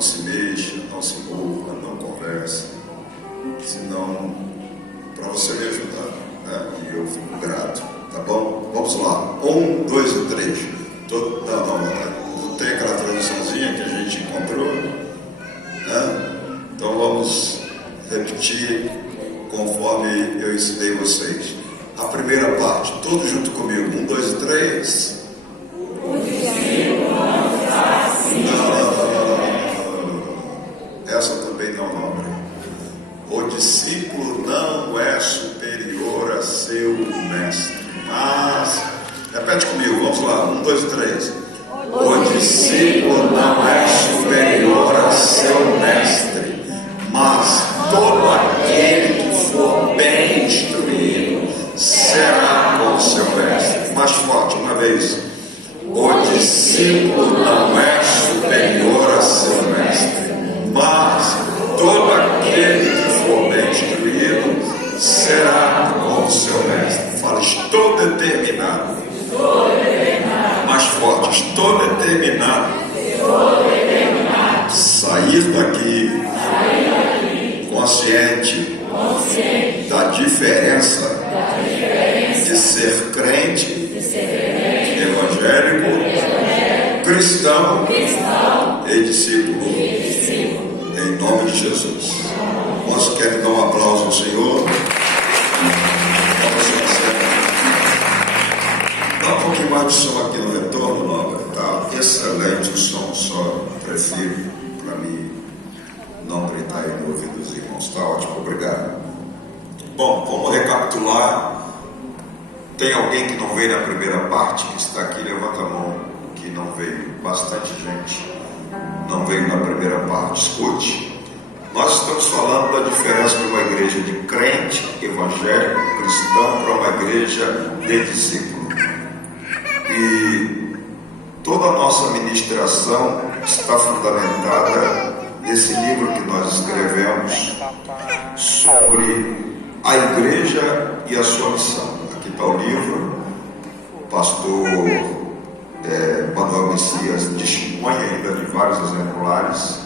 não se mexa, não se mova, não converse, senão para você me ajudar, né? E eu fico grato, tá bom? Vamos lá, 1, 2 e 3. Não tem aquela traduçãozinha que a gente encontrou, né? Então vamos repetir conforme eu ensinei vocês. A primeira parte, todos junto comigo, 1, 2 e 3. Essa também não nobre. O discípulo não é superior a seu mestre, mas, repete comigo, vamos lá, 1, 2 e 3. O discípulo não é superior a seu mestre, mas todo aquele que for bem instruído será com o seu mestre. Mais forte, uma vez. O discípulo não é superior a seu mestre, mas todo aquele que for bem instruído será com o seu mestre. Fala, estou determinado. Mais forte, estou determinado. Sair daqui consciente da diferença de ser crente, evangélico, cristão e discípulo. Em nome de Jesus. Nós queremos dar um aplauso ao Senhor. Dá um pouquinho mais de som aqui no retorno, Nova. Tá excelente o som, só prefiro para mim não gritar aí no ouvido dos irmãos. Tá ótimo, obrigado. Bom, vamos recapitular. Tem alguém que não veio na primeira parte, que está aqui, levanta a mão, que não veio. Bastante gente não veio na primeira parte. Escute, nós estamos falando da diferença de uma igreja de crente, evangélico, cristão, para uma igreja de discípulo. E toda a nossa ministração está fundamentada nesse livro que nós escrevemos sobre a igreja e a sua missão. Aqui está o livro, o pastor Manuel Messias dispõe ainda de vários exemplares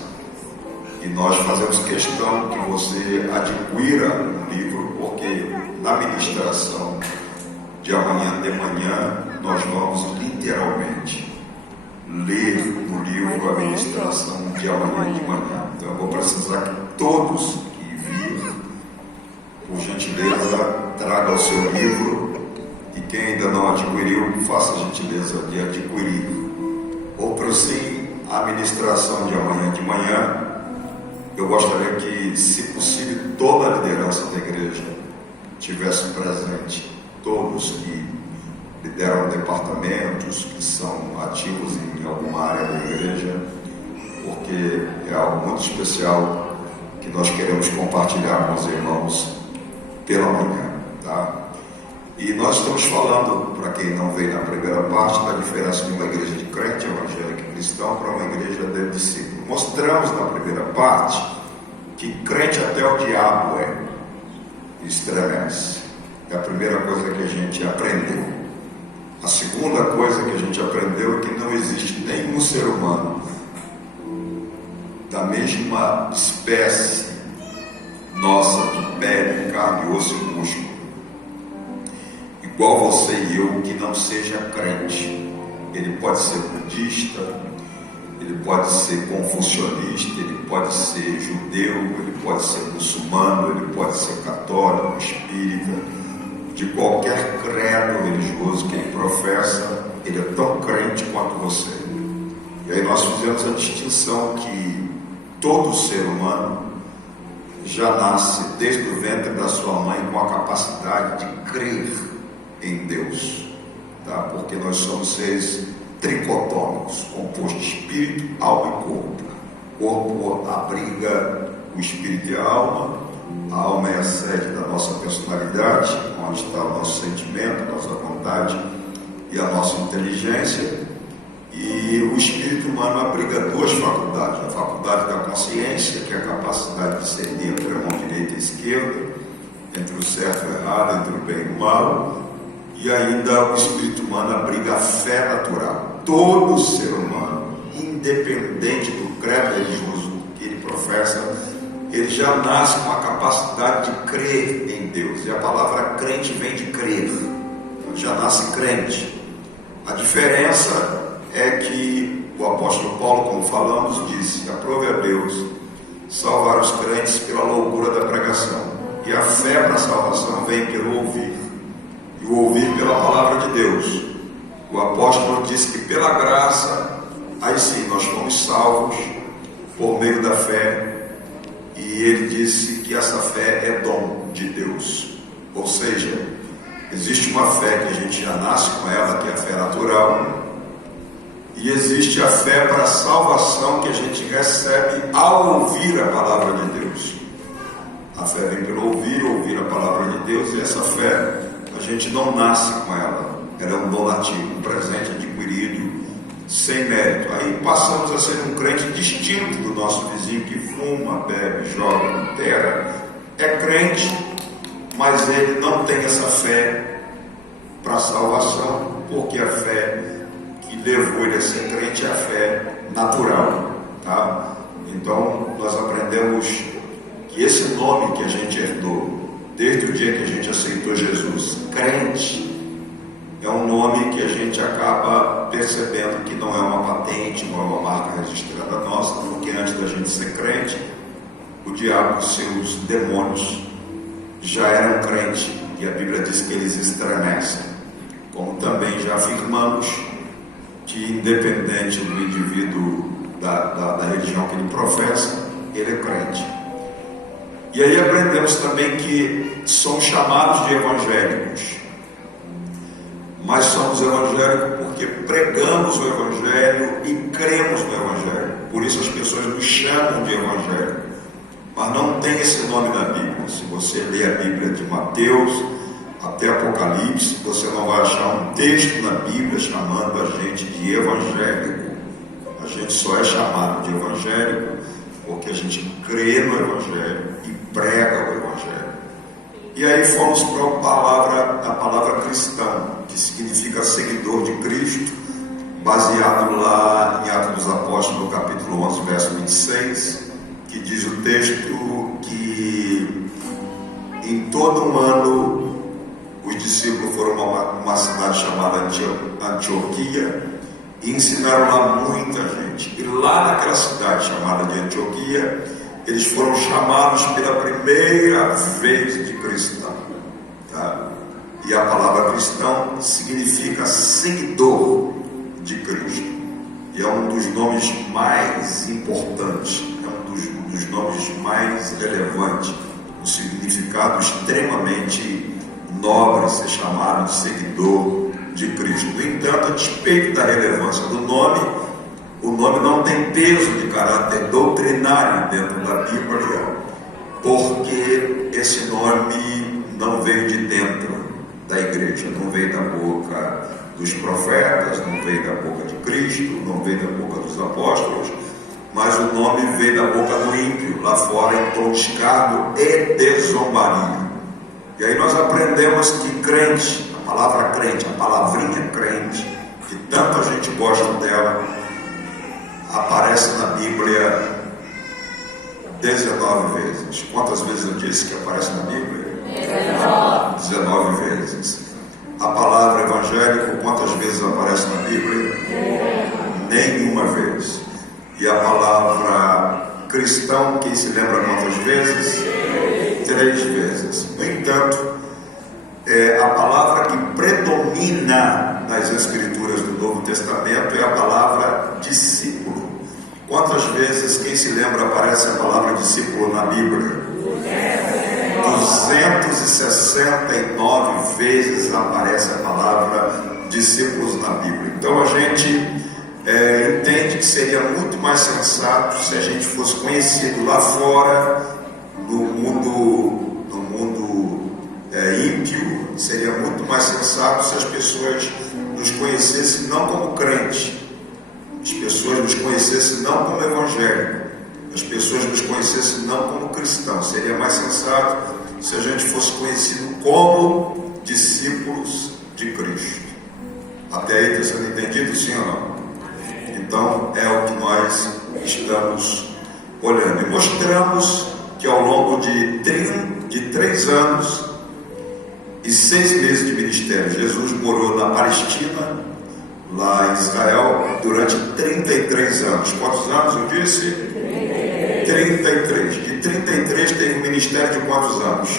e nós fazemos questão que você adquira o livro, porque na ministração de amanhã de manhã nós vamos literalmente ler no livro a ministração de amanhã de manhã. Então eu vou precisar que todos que vir, por gentileza, traga o seu livro. E quem ainda não adquiriu, faça a gentileza de adquirir. Ou para sim, a administração de amanhã de manhã, eu gostaria que, se possível, toda a liderança da igreja tivesse presente. Todos que lideram departamentos, que são ativos em alguma área da igreja, porque é algo muito especial que nós queremos compartilhar com os irmãos pela manhã, tá? E nós estamos falando, para quem não veio na primeira parte, da diferença de uma igreja de crente, evangélico e cristão para uma igreja de discípulo. Mostramos na primeira parte que crente até o diabo estremece. É a primeira coisa que a gente aprendeu. A segunda coisa que a gente aprendeu é que não existe nenhum ser humano da mesma espécie nossa, de pele, carne, osso e músculo, igual você e eu, que não seja crente. Ele pode ser budista, ele pode ser confucionista, ele pode ser judeu, ele pode ser muçulmano, ele pode ser católico, espírita, de qualquer credo religioso que ele professa, ele é tão crente quanto você. E aí nós fizemos a distinção que todo ser humano já nasce desde o ventre da sua mãe com a capacidade de crer em Deus, tá? Porque nós somos seres tricotômicos, composto de espírito, alma e corpo. O corpo abriga o espírito e a alma é a sede da nossa personalidade, onde está o nosso sentimento, a nossa vontade e a nossa inteligência. E o espírito humano abriga duas faculdades: a faculdade da consciência, que é a capacidade de discernir entre a mão direita e a esquerda, entre o certo e o errado, entre o bem e o mal. E ainda o espírito humano abriga a fé natural. Todo ser humano, independente do credo religioso ele já nasce com a capacidade de crer em Deus. E a palavra crente vem de crer. Ele já nasce crente. A diferença é que o apóstolo Paulo, como falamos, disse: aprove a Deus salvar os crentes pela loucura da pregação. E a fé para a salvação vem pelo ouvir. E o ouvir pela palavra de Deus. O apóstolo disse que pela graça, aí sim, nós fomos salvos por meio da fé. E ele disse que essa fé é dom de Deus. Ou seja, existe uma fé que a gente já nasce com ela, que é a fé natural. E existe a fé para a salvação que a gente recebe ao ouvir a palavra de Deus. A fé vem pelo ouvir a palavra de Deus. E essa fé, a gente não nasce com ela. Ela é um donativo, um presente adquirido sem mérito. Aí passamos a ser um crente distinto do nosso vizinho que fuma, bebe, joga, adultera. É crente, mas ele não tem essa fé para a salvação, porque a fé que levou ele a ser crente é a fé natural, tá? Então nós aprendemos que esse nome que a gente herdou desde o dia que a gente aceitou Jesus, crente, é um nome que a gente acaba percebendo que não é uma patente, não é uma marca registrada nossa, porque antes da gente ser crente, o diabo e seus demônios já eram crentes, e a Bíblia diz que eles estremecem. Como também já afirmamos que, independente do indivíduo da religião que ele professa, ele é crente. E aí aprendemos também que somos chamados de evangélicos. Mas somos evangélicos porque pregamos o Evangelho e cremos no Evangelho. Por isso as pessoas nos chamam de evangélico. Mas não tem esse nome na Bíblia. Se você ler a Bíblia de Mateus até Apocalipse, você não vai achar um texto na Bíblia chamando a gente de evangélico. A gente só é chamado de evangélico porque a gente crê no Evangelho e prega o Evangelho. E aí fomos para a palavra cristão, que significa seguidor de Cristo, baseado lá em Atos dos Apóstolos, no capítulo 11, verso 26, que diz o texto que em todo um ano os discípulos foram a uma cidade chamada Antioquia e ensinaram lá muita gente. E lá naquela cidade chamada de Antioquia, eles foram chamados pela primeira vez de cristão, tá? E a palavra cristão significa seguidor de Cristo. E é um dos nomes mais importantes, é um dos nomes mais relevantes, um significado extremamente nobre, ser chamado de seguidor de Cristo. No entanto, a despeito da relevância do nome, o nome não tem peso de caráter doutrinário dentro da Bíblia, porque esse nome não veio de dentro da igreja, não veio da boca dos profetas, não veio da boca de Cristo, não veio da boca dos apóstolos, mas o nome veio da boca do ímpio, lá fora, em tom de escárnio e de zombaria. E aí nós aprendemos que crente, a palavra crente, a palavrinha crente, que tanto a gente gosta dela, aparece na Bíblia 19 vezes. Quantas vezes eu disse que aparece na Bíblia? 19 vezes. A palavra evangélico, quantas vezes aparece na Bíblia? Nenhuma vez. E a palavra cristão, quem se lembra quantas vezes? 3 vezes. No entanto, a palavra que predomina nas Escrituras do Novo Testamento é a palavra discípulo. Quantas vezes, quem se lembra, aparece a palavra discípulo na Bíblia? 269 vezes aparece a palavra discípulos na Bíblia. Então a gente entende que seria muito mais sensato se a gente fosse conhecido lá fora, no mundo ímpio. Seria muito mais sensato se as pessoas nos conhecessem não como crente, as pessoas nos conhecessem não como evangélico, as pessoas nos conhecessem não como cristão. Seria mais sensato se a gente fosse conhecido como discípulos de Cristo. Até aí está sendo entendido, sim ou não? Então é o que nós estamos olhando, e mostramos que ao longo de 3 anos e 6 meses de ministério, Jesus morou na Palestina, lá em Israel, durante 33 anos. Quantos anos eu disse? 33. De 33 teve um ministério de quantos anos?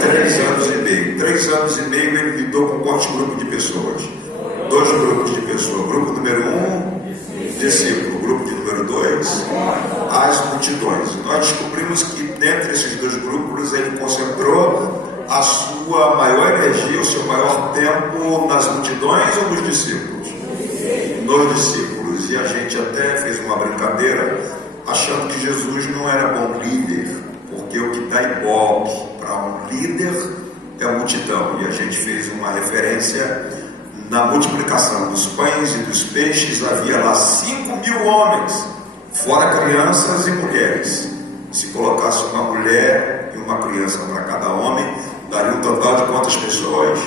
3 anos e meio. 3 anos e meio ele lidou com quantos grupos de pessoas? 2 grupos de pessoas. Grupo número 1, discípulo. Grupo de número 2, as multidões. Nós descobrimos que dentre esses 2 grupos ele concentrou a sua maior energia, o seu maior tempo nas multidões ou nos discípulos? Nos discípulos. E a gente até fez uma brincadeira achando que Jesus não era bom líder, porque o que dá ibope para um líder é a multidão. E a gente fez uma referência na multiplicação dos pães e dos peixes. Havia lá 5.000 homens, fora crianças e mulheres. Se colocasse uma mulher e uma criança para cada homem, daria um total de quantas pessoas?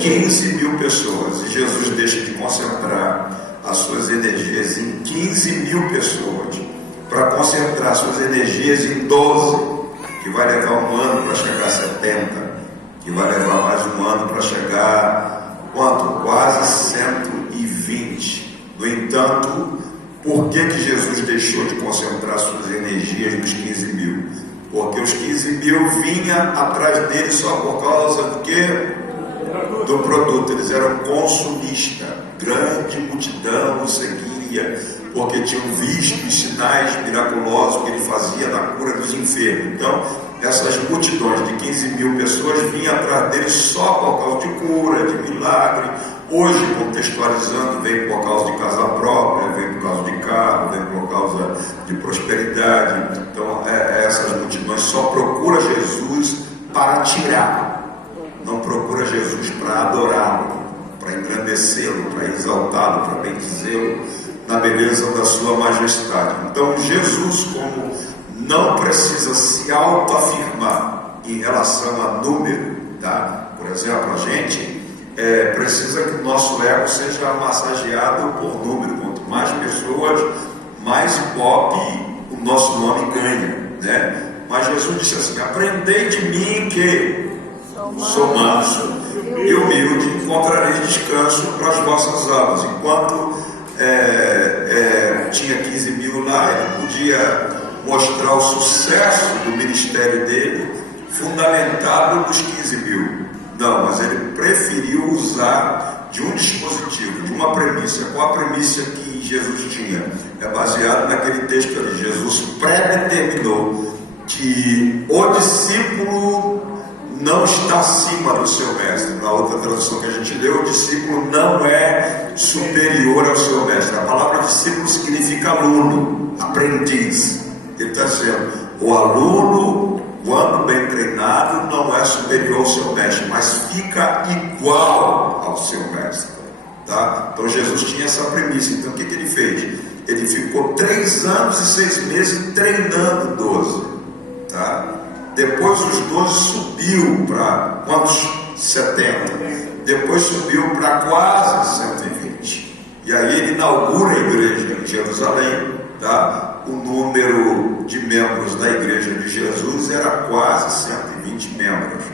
15.000 pessoas. E Jesus deixa de concentrar as suas energias em 15.000 pessoas para concentrar suas energias em 12, que vai levar 1 ano para chegar a 70, que vai levar mais 1 ano para chegar, quanto? Quase 120. No entanto, por que Jesus deixou de concentrar suas energias nos 15.000? Porque os 15.000 vinham atrás dele só por causa do quê? Do produto. Eles eram consumistas. Grande multidão o seguia, porque tinham visto os sinais miraculosos que ele fazia na cura dos enfermos. Então, essas multidões de 15.000 pessoas vinham atrás dele só por causa de cura, de milagre. Hoje, contextualizando, vem por causa de casa própria, vem por causa de carro, vem por causa de prosperidade. Então, essas multidões só procuram Jesus para tirar, não procura Jesus para adorá-lo, para engrandecê-lo, para exaltá-lo, para bendizê-lo na beleza da sua majestade. Então, Jesus, como não precisa se autoafirmar em relação a número, tá? Por exemplo, a gente precisa que o nosso ego seja massageado por número. Quanto mais pessoas, mais ibope o nosso nome ganha, né? Mas Jesus disse assim: aprendei de mim que sou manso e humilde, encontrareis descanso para as vossas almas. Enquanto tinha 15.000 lá, ele podia mostrar o sucesso do ministério dele fundamentado nos 15.000. Não, mas ele preferiu usar de um dispositivo, de uma premissa. Qual a premissa que Jesus tinha? É baseado naquele texto ali. Jesus predeterminou que o discípulo não está acima do seu mestre. Na outra tradução que a gente leu, o discípulo não é superior ao seu mestre. A palavra discípulo significa aluno, aprendiz. Ele está dizendo, o aluno, quando bem treinado, não é superior ao seu mestre, mas fica igual ao seu mestre, tá? Então Jesus tinha essa premissa. Então o que ele fez? Ele ficou 3 anos e 6 meses treinando 12, tá? Depois os 12 subiu para quantos? 70. Depois subiu para quase 120. E aí ele inaugura a igreja em Jerusalém, tá? O número de membros da igreja de Jesus era quase 120 membros,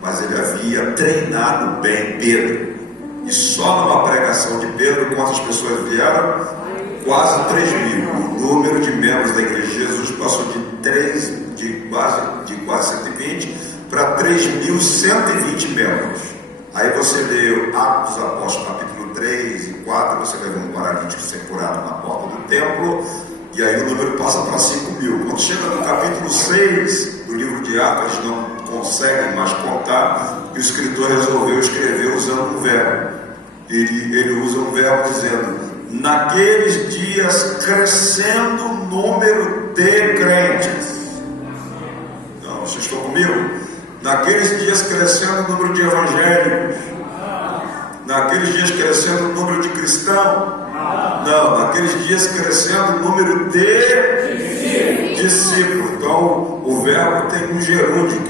mas ele havia treinado bem Pedro. E só numa pregação de Pedro, quantas pessoas vieram? Quase 3.000. O número de membros da igreja de Jesus passou de quase 120 para 3.120 membros. Aí você lê Atos dos Apóstolos, capítulo 3 e 4, você vê um paralítico ser curado na porta do templo, e aí o número passa para 5.000. Quando chega no capítulo 6 do livro de Atos, eles não conseguem mais contar, e o escritor resolveu escrever usando um verbo. Ele usa um verbo dizendo: naqueles dias crescendo o número de crentes. Então, vocês estão comigo? Naqueles dias crescendo o número de evangélicos. Naqueles dias crescendo o número de cristãos. Não, naqueles dias crescendo o número de discípulos. Então, o verbo tem um gerúndio,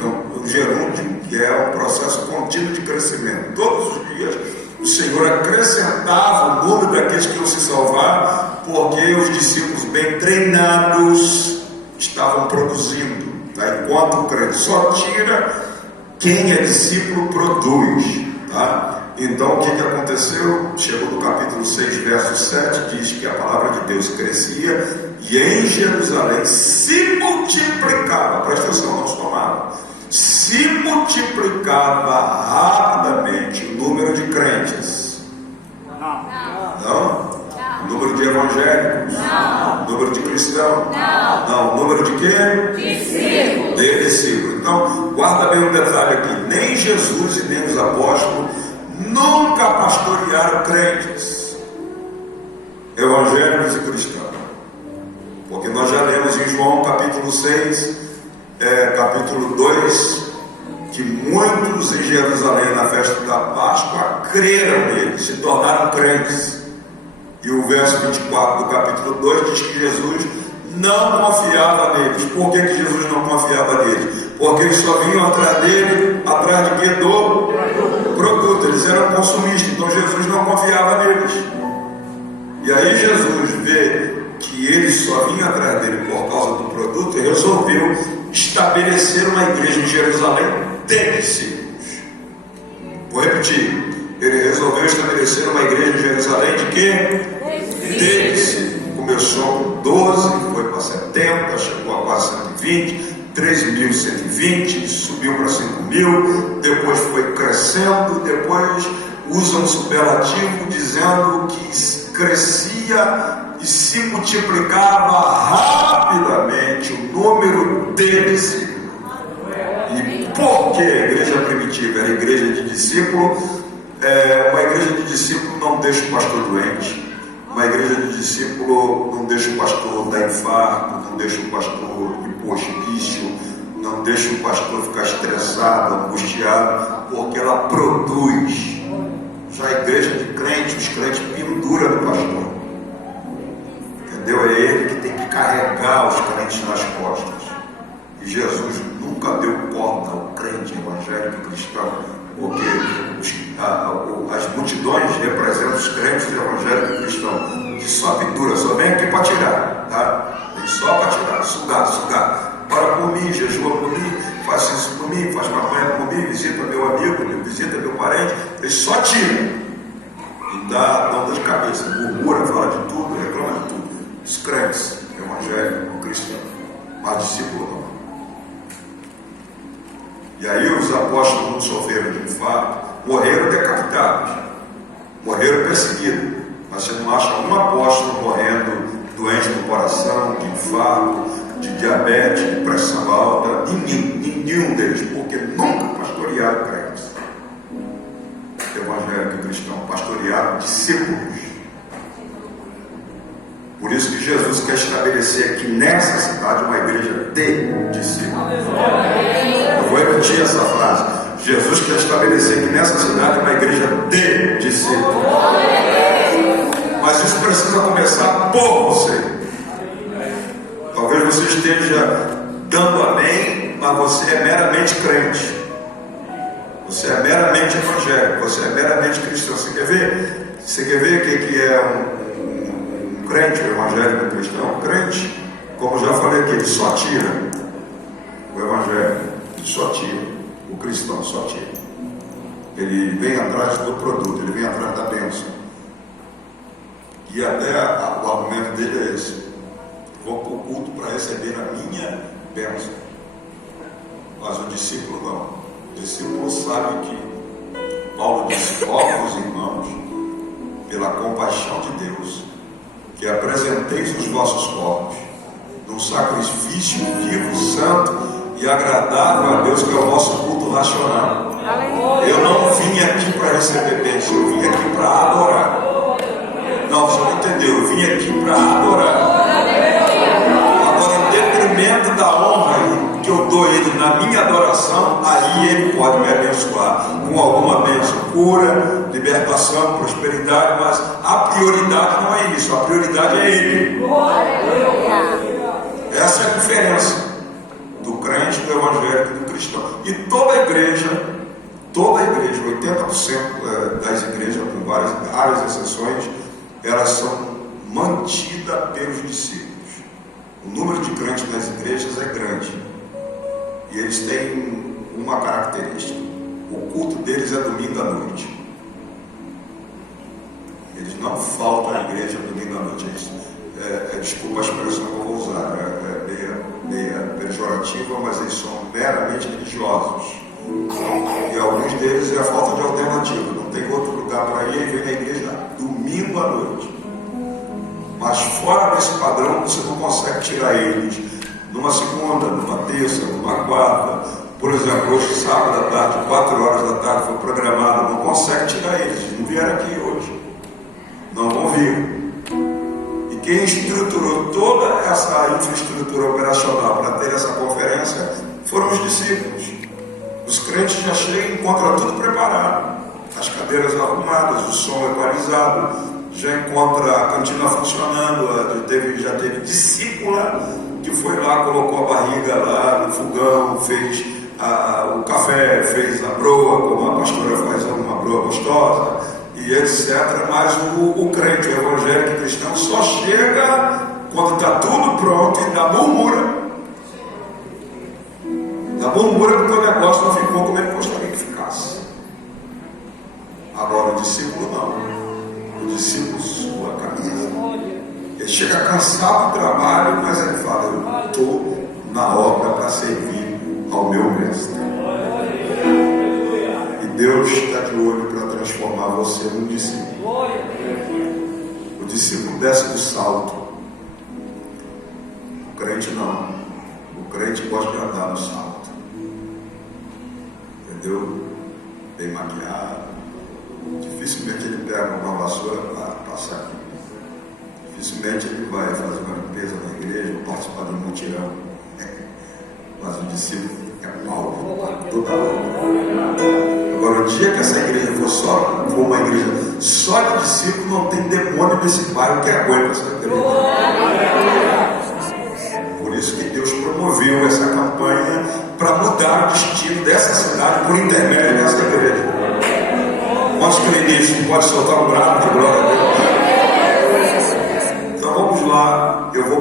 que é um processo contínuo de crescimento. Todos os dias o Senhor acrescentava o número daqueles que iam se salvar, porque os discípulos bem treinados estavam produzindo. Tá? Enquanto o crente só tira, quem é discípulo produz. Tá? Então o que aconteceu? Chegou no capítulo 6, verso 7, diz que a palavra de Deus crescia e em Jerusalém se multiplicava, presta atenção, não somava, se multiplicava rapidamente o número de crentes. Não? O número de evangélicos? Não. O número de cristãos? Não. O número de quê? Discípulos. De discípulos. Então, guarda bem um detalhe aqui: nem Jesus e nem os apóstolos nunca pastorearam crentes, evangélicos e cristãos. Porque nós já lemos em João capítulo 6, capítulo 2, que muitos em Jerusalém na festa da Páscoa creram nele, se tornaram crentes. E o verso 24 do capítulo 2 diz que Jesus não confiava neles. Por que Jesus não confiava neles? Porque eles só vinham atrás dele, atrás de quê? Do produto. Eles eram consumistas, então Jesus não confiava neles. E aí Jesus vê que eles só vinham atrás dele por causa do produto e resolveu estabelecer uma igreja em Jerusalém de discípulos. Vou repetir. Ele resolveu estabelecer uma igreja em Jerusalém de quê? De discípulos. Começou com 12, foi para 70, chegou a quase 120, 3.120, subiu para 5.000, depois foi crescendo, depois usa um superlativo dizendo que crescia e se multiplicava rapidamente o número de discípulos. E por que a igreja primitiva era igreja de discípulo? Uma igreja de discípulo não deixa o pastor doente. Uma igreja de discípulo não deixa o pastor dar infarto, não deixa o pastor ir para o hospício, não deixa o pastor ficar estressado, angustiado, porque ela produz. Já a igreja de crente, os crentes penduram no pastor. Entendeu? É ele que tem que carregar os crentes nas costas. E Jesus nunca deu corda ao crente evangélico e cristão, porque as multidões representam os crentes evangélicos e cristãos, que só pintura, só vem aqui para tirar, tá? Vem só para tirar, sugar. Para por mim, jejua por mim, faz isso por mim, faz campanha por mim, visita meu amigo, visita meu parente. Eles só tiram e dá dor de cabeça, murmura, fala de tudo, reclama de tudo. Os crentes evangélicos, cristãos, mas discípulos não. E aí os apóstolos não sofreram de infarto, morreram decapitados, morreram perseguidos. Mas você não acha um apóstolo morrendo doente do coração, de infarto, de diabetes, de pressão alta, nenhum deles, porque nunca pastorearam crentes, evangélico e cristão, pastorearam discípulos. Por isso que Jesus quer estabelecer aqui nessa cidade uma igreja de discípulos. Eu vou repetir essa frase. Jesus quer estabelecer aqui nessa cidade uma igreja de discípulos. Mas isso precisa começar por você. Talvez você esteja dando amém, mas você é meramente crente. Você é meramente evangélico, você é meramente cristão. Você quer ver? Você quer ver o que é um crente, um evangélico cristão? Um crente, como já falei aqui, ele só tira. O evangélico, ele só tira. O cristão só tira. Ele vem atrás do produto, ele vem atrás da bênção. E até o argumento dele é esse: vou para o culto para receber a minha bênção. Mas o discípulo não. O discípulo sabe que Paulo disse: ó, os irmãos, pela compaixão de Deus, que apresenteis os vossos corpos num sacrifício vivo, santo e agradável a Deus, que é o vosso culto racional. Eu não vim aqui para receber bênção, eu vim aqui para adorar. Não, você não entendeu, eu vim aqui para adorar. Agora, em detrimento da honra que eu dou a Ele na minha adoração, aí Ele pode me abençoar com alguma bênção, cura, libertação, prosperidade, mas a prioridade não é isso, a prioridade é Ele. Essa é a diferença do crente, do evangélico e do cristão. E toda a igreja, 80% das igrejas, com várias exceções, elas são mantidas pelos discípulos. O número de crentes nas igrejas é grande, E eles têm uma característica: o culto deles é domingo à noite. Eles não faltam à igreja domingo à noite. Desculpa a expressão que eu vou usar, meia pejorativa, mas eles são meramente religiosos. E alguns deles é a falta de alternativa. Não tem outro lugar para ir e vem na igreja domingo à noite. Mas fora desse padrão, você não consegue tirar eles numa segunda, numa terça, numa quarta. Por exemplo, hoje, sábado à tarde, 4 horas da tarde, foi programado. Não consegue tirar eles. Eles não vieram aqui hoje. Não vão vir. E quem estruturou toda essa infraestrutura operacional para ter essa conferência foram os discípulos. Os crentes já chegam e encontram tudo preparado. As cadeiras arrumadas, o som equalizado, já encontra a cantina funcionando. Já teve discípula que foi lá, colocou a barriga lá no fogão, fez o café, fez a broa, como a pastora faz uma broa gostosa, e etc. Mas o crente, o evangélico cristão, só chega quando está tudo pronto e dá murmura. Dá murmura porque o negócio não ficou como ele gostaria que ficasse. Agora o discípulo não. O discípulo sua camisa. Ele chega cansado do trabalho, mas ele fala: eu estou na obra para servir ao meu mestre. E Deus está de olho para transformar você num discípulo. O discípulo desce do salto. O crente não. O crente gosta de andar no salto. Entendeu? Bem maquiado. Dificilmente ele pega uma vassoura para passar aqui. Dificilmente ele vai fazer uma limpeza na igreja ou participar de um mutirão. Mas o discípulo é Paulo, toda hora. Agora, o dia que essa igreja for uma igreja só de discípulo, não tem demônio nesse bairro que aguenta essa igreja. Por isso que Deus promoveu essa campanha para mudar o destino dessa cidade por intermédio dessa igreja. Quantos creem nisso? Pode soltar um brado de glória a Deus. Então vamos lá, eu vou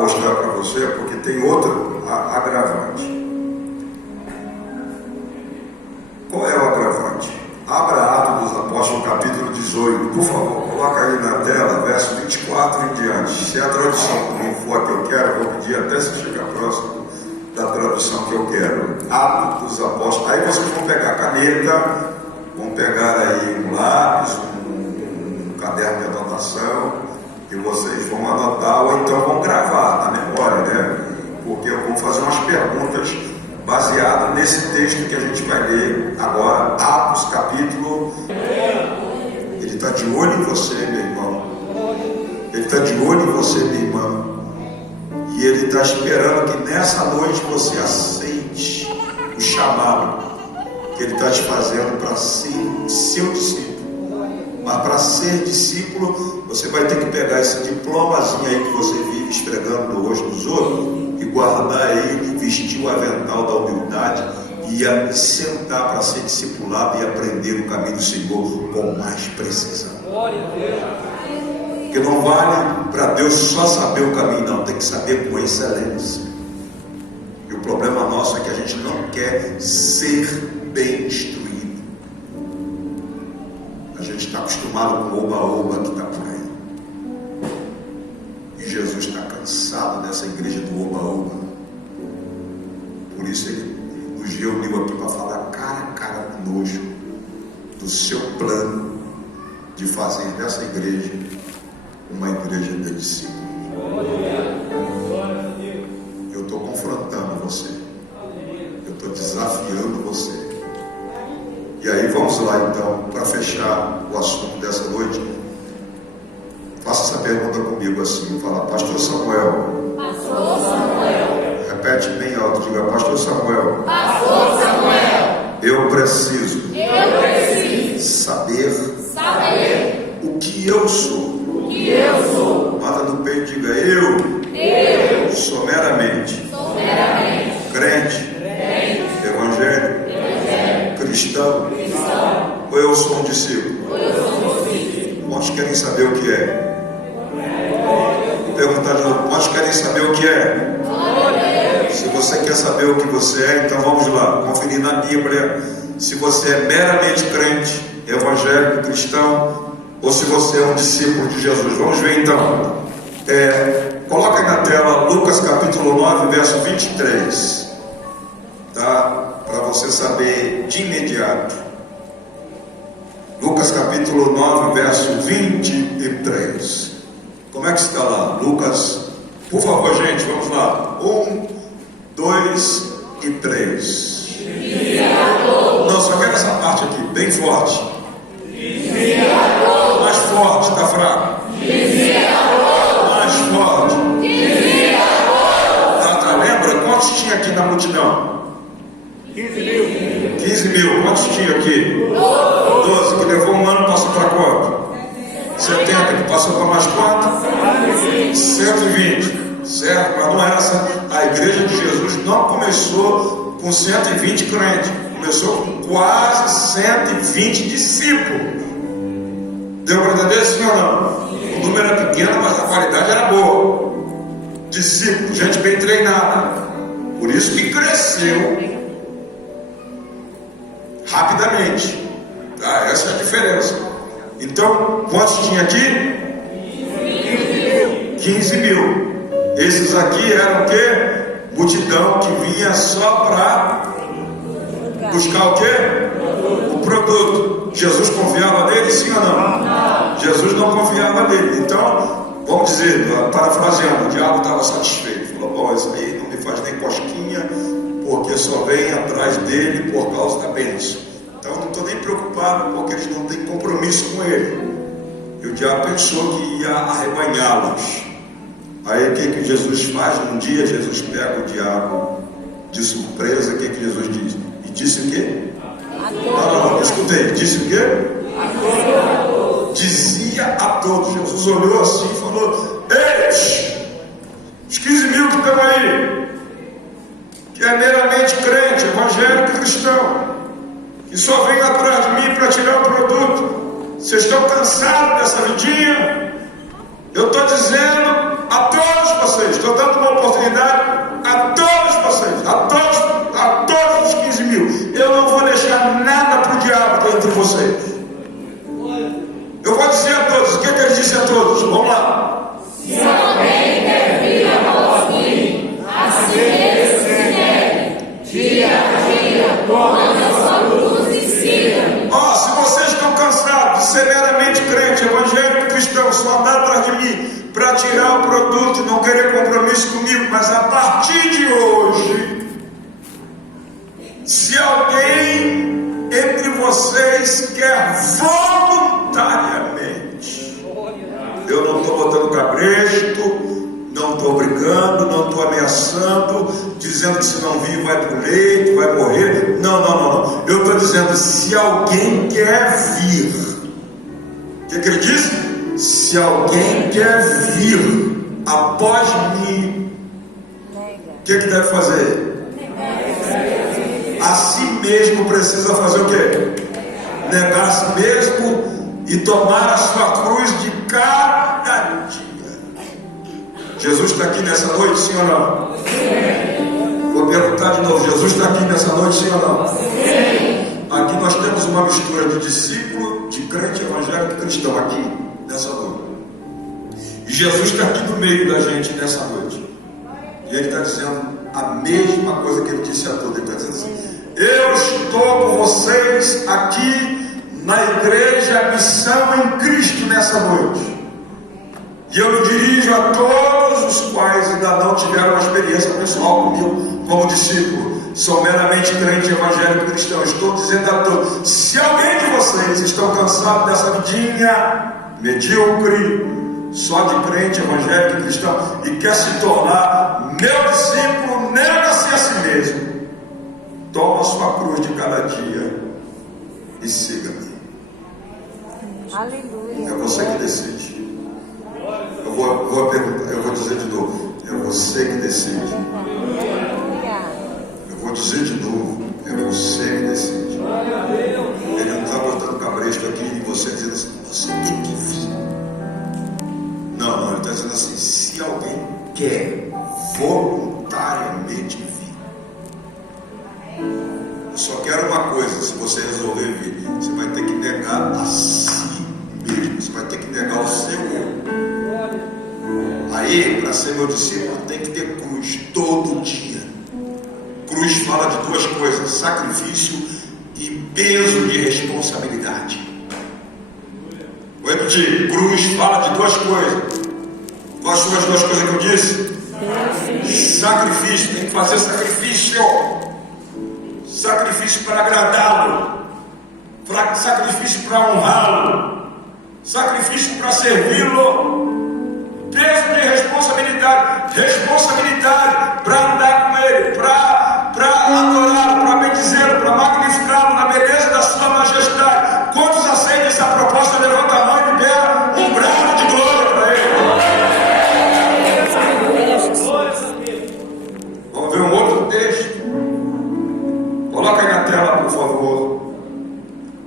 mostrar para você, porque tem outro agravante. Qual é o agravante? Abra Atos dos Apóstolos, capítulo 18, por favor, coloca aí na tela, verso 24 em diante. Se a tradução não for a que eu quero, eu vou pedir até se chegar próximo da tradução que eu quero. Atos dos Apóstolos. Aí vocês vão pegar a caneta, vão pegar aí um lápis, um caderno de anotação, e vocês vão anotar, ou então vão gravar na memória, né? Porque eu vou fazer umas perguntas baseadas nesse texto que a gente vai ler agora, Atos capítulo. Ele está de olho em você, meu irmão. Ele está de olho em você, minha irmã. E ele está esperando que nessa noite você aceite o chamado que ele está te fazendo para ser seu discípulo. Mas para ser discípulo, você vai ter que pegar esse diplomazinho aí que você vive esfregando no rosto dos outros e guardar ele, vestir o avental da humildade e sentar para ser discipulado e aprender o caminho do Senhor com mais precisão. Porque não vale para Deus só saber o caminho, não, tem que saber com excelência. E o problema nosso é que a gente não quer ser bem instruído. A gente está acostumado com o oba-oba que está por aí. E Jesus está cansado dessa igreja do oba-oba. Por isso ele nos reuniu aqui para falar cara a cara conosco do seu plano de fazer dessa igreja uma igreja de discípulos. Eu estou confrontando você. Eu estou desafiando você. E aí vamos lá então, para fechar o assunto dessa noite. Faça essa pergunta comigo assim, fala: Pastor Samuel. Pastor Samuel. Repete bem alto, diga: Pastor Samuel. Pastor Samuel. Eu preciso saber o que eu sou. Mata no peito e diga: eu sou meramente crente, evangélico, cristão, ou eu sou um discípulo? Quantos querem saber o que é? Vou perguntar de novo: quantos querem saber o que é? Se você quer saber o que você é, então vamos lá, conferir na Bíblia se você é meramente crente, evangélico, cristão, ou se você é um discípulo de Jesus. Vamos ver então. Coloca aí na tela Lucas capítulo 9, verso 23, tá? Para você saber de imediato. Lucas capítulo 9, verso 23. Como é que está lá? Lucas, por favor, gente, vamos lá. 1, 2 e 3. Não, só quero essa parte aqui, bem forte. Mais forte, está fraco. Mais forte. Tá, lembra? Quantos tinha aqui na multidão? 15 mil. Quantos tinha aqui? 12. Que levou um ano, passou para quanto? 70. Que passou para mais quanto? 120. Certo? Mas não era essa. A igreja de Jesus não começou com 120 crentes. Começou com quase 120 discípulos. Deu para entender, sim ou não? O número era pequeno, mas a qualidade era boa. Discípulos, gente bem treinada. Por isso que cresceu rapidamente. Tá? Essa é a diferença. Então, quantos tinha aqui? 15 mil. Esses aqui eram o quê? Multidão que vinha só para buscar o quê? O produto. Jesus confiava nele, sim ou não? Jesus não confiava nele. Então, vamos dizer, parafraseando, o diabo estava satisfeito. Falou, bom, isso aí não me faz nem cosquinha, porque só vem atrás dele por causa da bênção. Então, não estou nem preocupado, porque eles não têm compromisso com ele. E o diabo pensou que ia arrebanhá-los. Aí o que Jesus faz? Um dia Jesus pega o diabo de surpresa. O que Jesus diz? E disse o quê? Não, escutei. Disse o quê? Dizia a todos. Jesus olhou assim e falou: ei, os 15 mil que estão aí, que é meramente crente, evangélico e cristão, que só vem atrás de mim para tirar o produto, vocês estão cansados dessa vidinha? Eu estou dizendo a todos vocês, estou dando uma oportunidade a todos vocês, a todos os 15 mil. Eu não vou deixar nada para o diabo entre vocês. Eu vou dizer a todos. O que ele disse a todos? Vamos lá. Se alguém quer vir após mim, a si mesmo se negue, dia a dia, tome a sua cruz e siga-me. Se vocês estão cansados de ser meramente crente, evangélico, cristão, só andar atrás de mim para tirar o produto e não querer compromisso comigo, mas a partir de hoje, se alguém entre vocês quer voluntariamente, eu não estou botando cabresto, não estou brigando, não estou ameaçando, dizendo que se não vir vai para o leito, vai morrer. Não. Eu estou dizendo, se alguém quer vir, o que ele disse? Se alguém quer vir após mim, o que deve fazer? A si mesmo precisa fazer o quê? Negar a si mesmo e tomar a sua cruz de cada dia. Jesus está aqui nessa noite, sim ou não? Sim. Vou perguntar de novo, Jesus está aqui nessa noite, sim ou não? Sim. Aqui nós temos uma mistura de discípulo, de crente, evangélico e cristão, aqui nessa noite. E Jesus está aqui no meio da gente nessa noite. E ele está dizendo a mesma coisa que ele disse a todos. Ele está dizendo assim: eu estou com vocês aqui na igreja Missão em Cristo nessa noite. E eu me dirijo a todos os quais ainda não tiveram uma experiência pessoal comigo como discípulo. Sou meramente crente, evangélico e cristão. Estou dizendo a todos: se alguém de vocês estão cansados dessa vidinha medíocre, só de crente, evangélico e cristão, e quer se tornar meu discípulo, nega-se a si mesmo, toma a sua cruz de cada dia e siga-me. Aleluia. É você que decide. Eu vou perguntar, eu vou dizer de novo. É você que decide. Eu vou dizer de novo. É você que decide. Ele não está botando cabresto aqui em você dizendo assim: você tem que vir. Não, ele está dizendo assim: se alguém quer voluntariamente vir, ser meu discípulo, tem que ter cruz todo dia. Cruz fala de duas coisas: sacrifício e peso de responsabilidade. Vou repetir: cruz fala de duas coisas. Quais são as duas coisas que eu disse? Sacrifício, tem que fazer sacrifício. Sacrifício para agradá-lo, sacrifício para honrá-lo, sacrifício para servi-lo. Peso de responsabilidade, responsabilidade para andar com Ele, para adorá-lo, para bendizê-lo, para magnificá-lo na beleza da sua majestade. Quantos aceitam essa proposta? Levanta a mão e libera um brado de glória para Ele. Vamos ver um outro texto. Coloca aí na tela, por favor.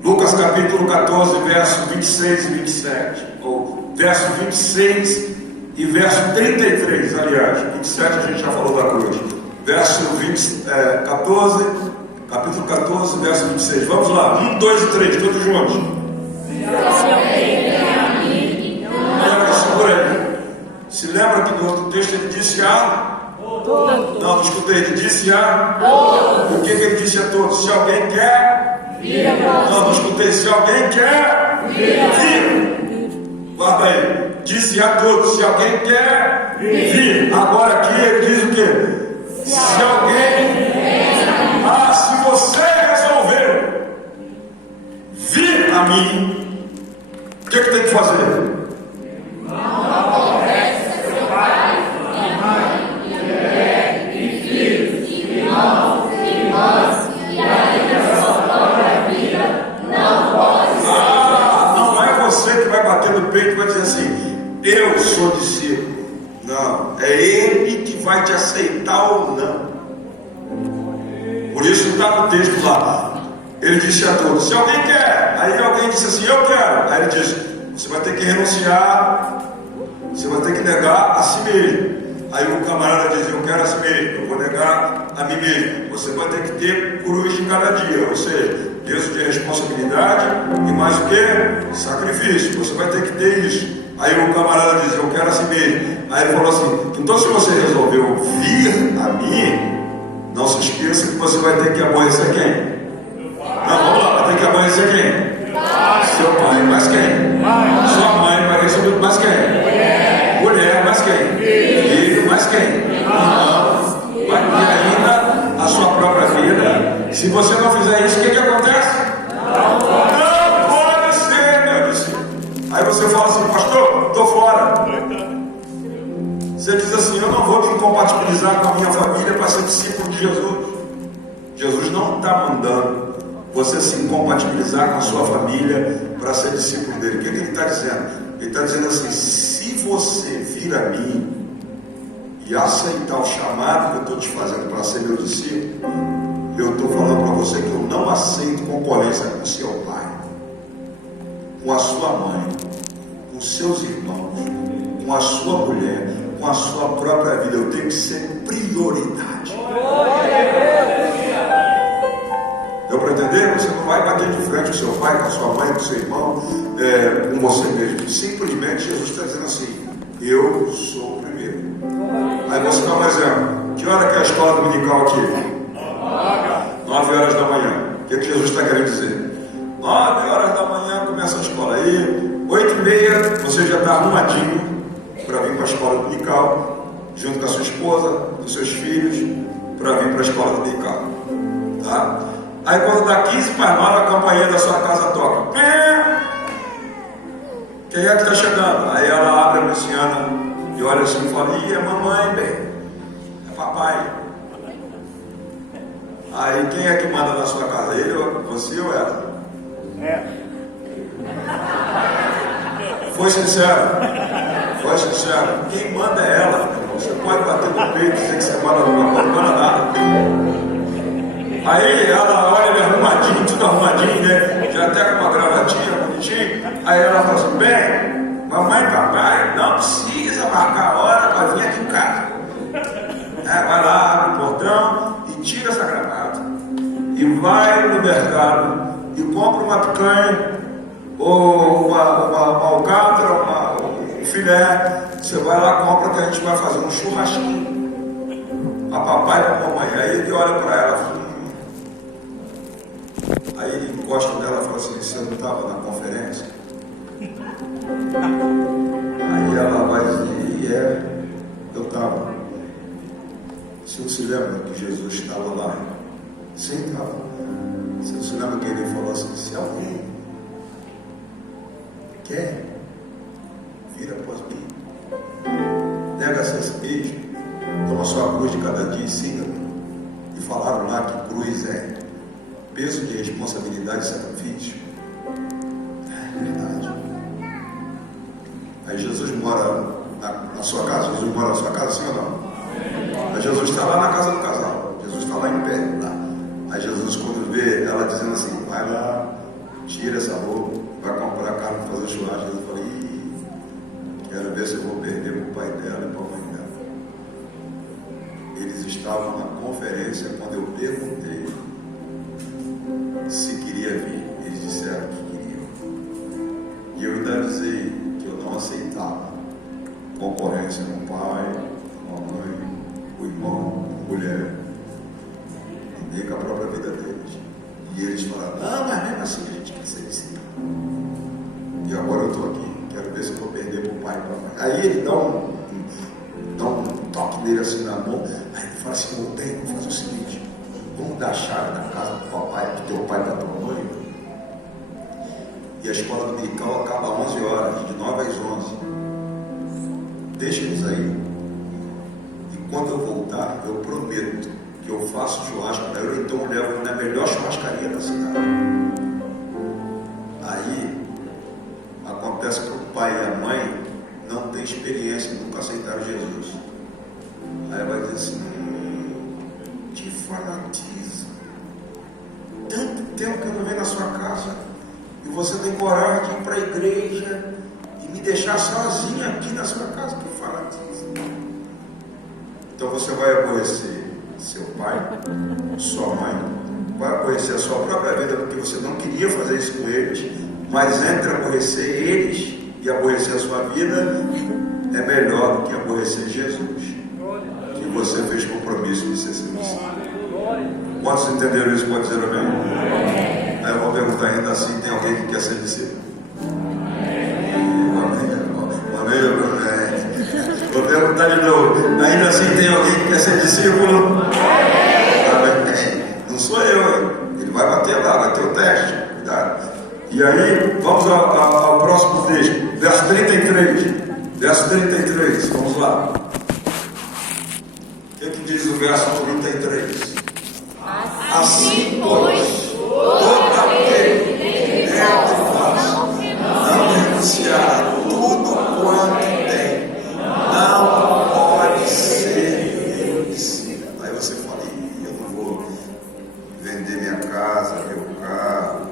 Lucas capítulo 14, verso 26 e 27. Ou verso 26 e verso 33, aliás, 27 a gente já falou da cruz. Verso 14, capítulo 14, verso 26. Vamos lá, 1, 2 e 3, todos juntos. Segura aí. Se lembra que no outro texto ele disse a... Não escutei, ele disse a... O que ele disse a todos? Se alguém quer... Não escutei, se alguém quer... Vir. Guarda aí. Disse a todos: se alguém quer vir. Agora aqui ele diz o quê? Se alguém... se você resolveu vir a mim, o que tem que fazer? Não aborrece seu pai, mãe, mulher e filhos, irmãos, irmãs, e ainda sua própria vida. Não pode ser. Não é você que vai bater no peito e vai dizer assim: eu sou discípulo. Não, é Ele que vai te aceitar ou não. Por isso está no texto lá. Ele disse a todos: se alguém quer. Aí alguém disse assim: eu quero. Aí ele disse: você vai ter que renunciar, você vai ter que negar a si mesmo. Aí o camarada diz: eu quero a si mesmo, eu vou negar a mim mesmo. Você vai ter que ter cruz de cada dia, ou seja, peso de responsabilidade e mais o que? Sacrifício. Você vai ter que ter isso. Aí o camarada diz: eu quero a si mesmo. Aí ele falou assim: então se você resolveu vir a mim, não se esqueça que você vai ter que aborrecer quem? Não, vamos lá, vai ter que aborrecer quem? Seu pai, mais quem? Sua mãe, vai receber mais quem? Mulher, mais quem? Filho, mais quem? Irmãos, vai ter ainda a sua própria vida. Se você não fizer isso, o que acontece? Não pode ser, meu discípulo. Aí você fala assim: pastor, estou fora. Você diz assim: eu não vou me incompatibilizar com a minha família para ser discípulo de Jesus. Jesus não está mandando você se incompatibilizar com a sua família para ser discípulo dele. O que ele está dizendo? Ele está dizendo assim: se você vir a mim e aceitar o chamado que eu estou te fazendo para ser meu discípulo, eu estou falando para você que eu não aceito concorrência com seu pai, com a sua mãe, com seus irmãos, com a sua mulher, com a sua própria vida. Eu tenho que ser prioridade. Deu para entender? Você não vai bater de frente com seu pai, com a sua mãe, com seu irmão, com você mesmo. Simplesmente Jesus está dizendo assim: eu sou o primeiro. Aí você dá um exemplo. Que hora que é a escola dominical aqui? 9 horas da manhã. O que Jesus está querendo dizer? 9 horas da manhã começa a escola. Aí 8h30 você já está arrumadinho para vir para a escola dominical, junto com a sua esposa, com seus filhos, para vir para a escola dominical. Tá? Aí quando dá 15 para 9, a campainha da sua casa toca. Quem é que está chegando? Aí ela abre a persiana e olha assim e fala: ih, é mamãe, bem. É papai. Aí quem é que manda na sua casa? Ele, você ou ela? Foi sincero. Foi sincero. Quem manda é ela, meu irmão. Você pode bater no peito e dizer que você manda alguma coisa, não manda nada. Aí ela olha ele arrumadinho, tudo arrumadinho, né? Já até com uma gravatinha bonitinho. Aí ela fala assim: bem, mamãe e papai, não precisa marcar a hora para vir aqui em casa. Vai lá, abre o portão e tira essa gravata. E vai no mercado e compra uma picanha, ou uma alcatra, um filé. Você vai lá, compra que a gente vai fazer um churrasquinho. A papai e a mamãe. Aí ele olha para ela e fala, Aí ele encosta nela e fala assim, você não estava na conferência? Aí ela vai dizer, eu estava. O senhor se lembra que Jesus estava lá? Sim, estava. O senhor se lembra que ele falou assim, se alguém quer vir após mim, nega-se a si mesmo, toma sua cruz de cada dia e siga-me. E falaram lá que cruz é peso de responsabilidade e sacrifício. É verdade. Aí Jesus mora na sua casa. Jesus mora na sua casa, sim ou não? Aí Jesus está lá na casa do casal. Jesus está lá em pé. Lá. Aí Jesus, quando vê ela dizendo assim, vai lá, tira essa roupa, vai comprar carne para fazer churrasco. Jesus fala, quero ver se eu vou perder para o pai dela e para a mãe dela. Eles estavam na conferência quando eu perguntei se queria vir. Eles disseram que queriam. E eu ainda avisei que eu não aceitava concorrência com o pai, com a mãe, com o irmão, com a mulher, e nem com a própria vida deles. E eles falaram, não, mas mesmo assim a gente quer ser discípulo. E agora eu estou aqui, quero ver se eu vou perder para o pai e para a mãe. Aí ele dá um toque nele assim na mão, aí ele fala assim, vamos fazer o seguinte, vamos dar a chave da casa do papai, do teu pai e da tua mãe. E a escola dominical acaba às 11 horas, de 9 às 11. Deixa eles aí. E quando eu voltar, eu prometo que eu faço churrasco para eu, então eu levo na melhor churrascaria da cidade. Aí acontece que o pai e a mãe não têm experiência, nunca aceitaram Jesus. Aí vai dizer assim, que fanatismo, tanto tempo que eu não venho na sua casa e você tem coragem de ir para a igreja e me deixar sozinha aqui na sua casa, que fanatismo. Então você vai aborrecer seu pai, sua mãe, vai aborrecer a sua própria vida porque você não queria fazer isso com eles, mas entre aborrecer eles e aborrecer a sua vida é melhor do que aborrecer Jesus, que você fez compromisso de ser seu discípulo. Quantos entenderam isso? Pode dizer amém? Aí eu vou perguntar ainda assim, tem alguém que quer ser discípulo? Amém. Vou perguntar de novo, ainda assim tem alguém que quer ser discípulo? Não sou eu, hein? Ele vai bater lá, vai ter o teste, cuidado. E aí, vamos ao próximo texto, verso 33, vamos lá. O que diz o verso 33? Assim, pois, todo aquele que tem não renunciar tudo quanto tem, não pode ser meu discípulo. Aí você fala, eu não vou vender minha casa, meu carro,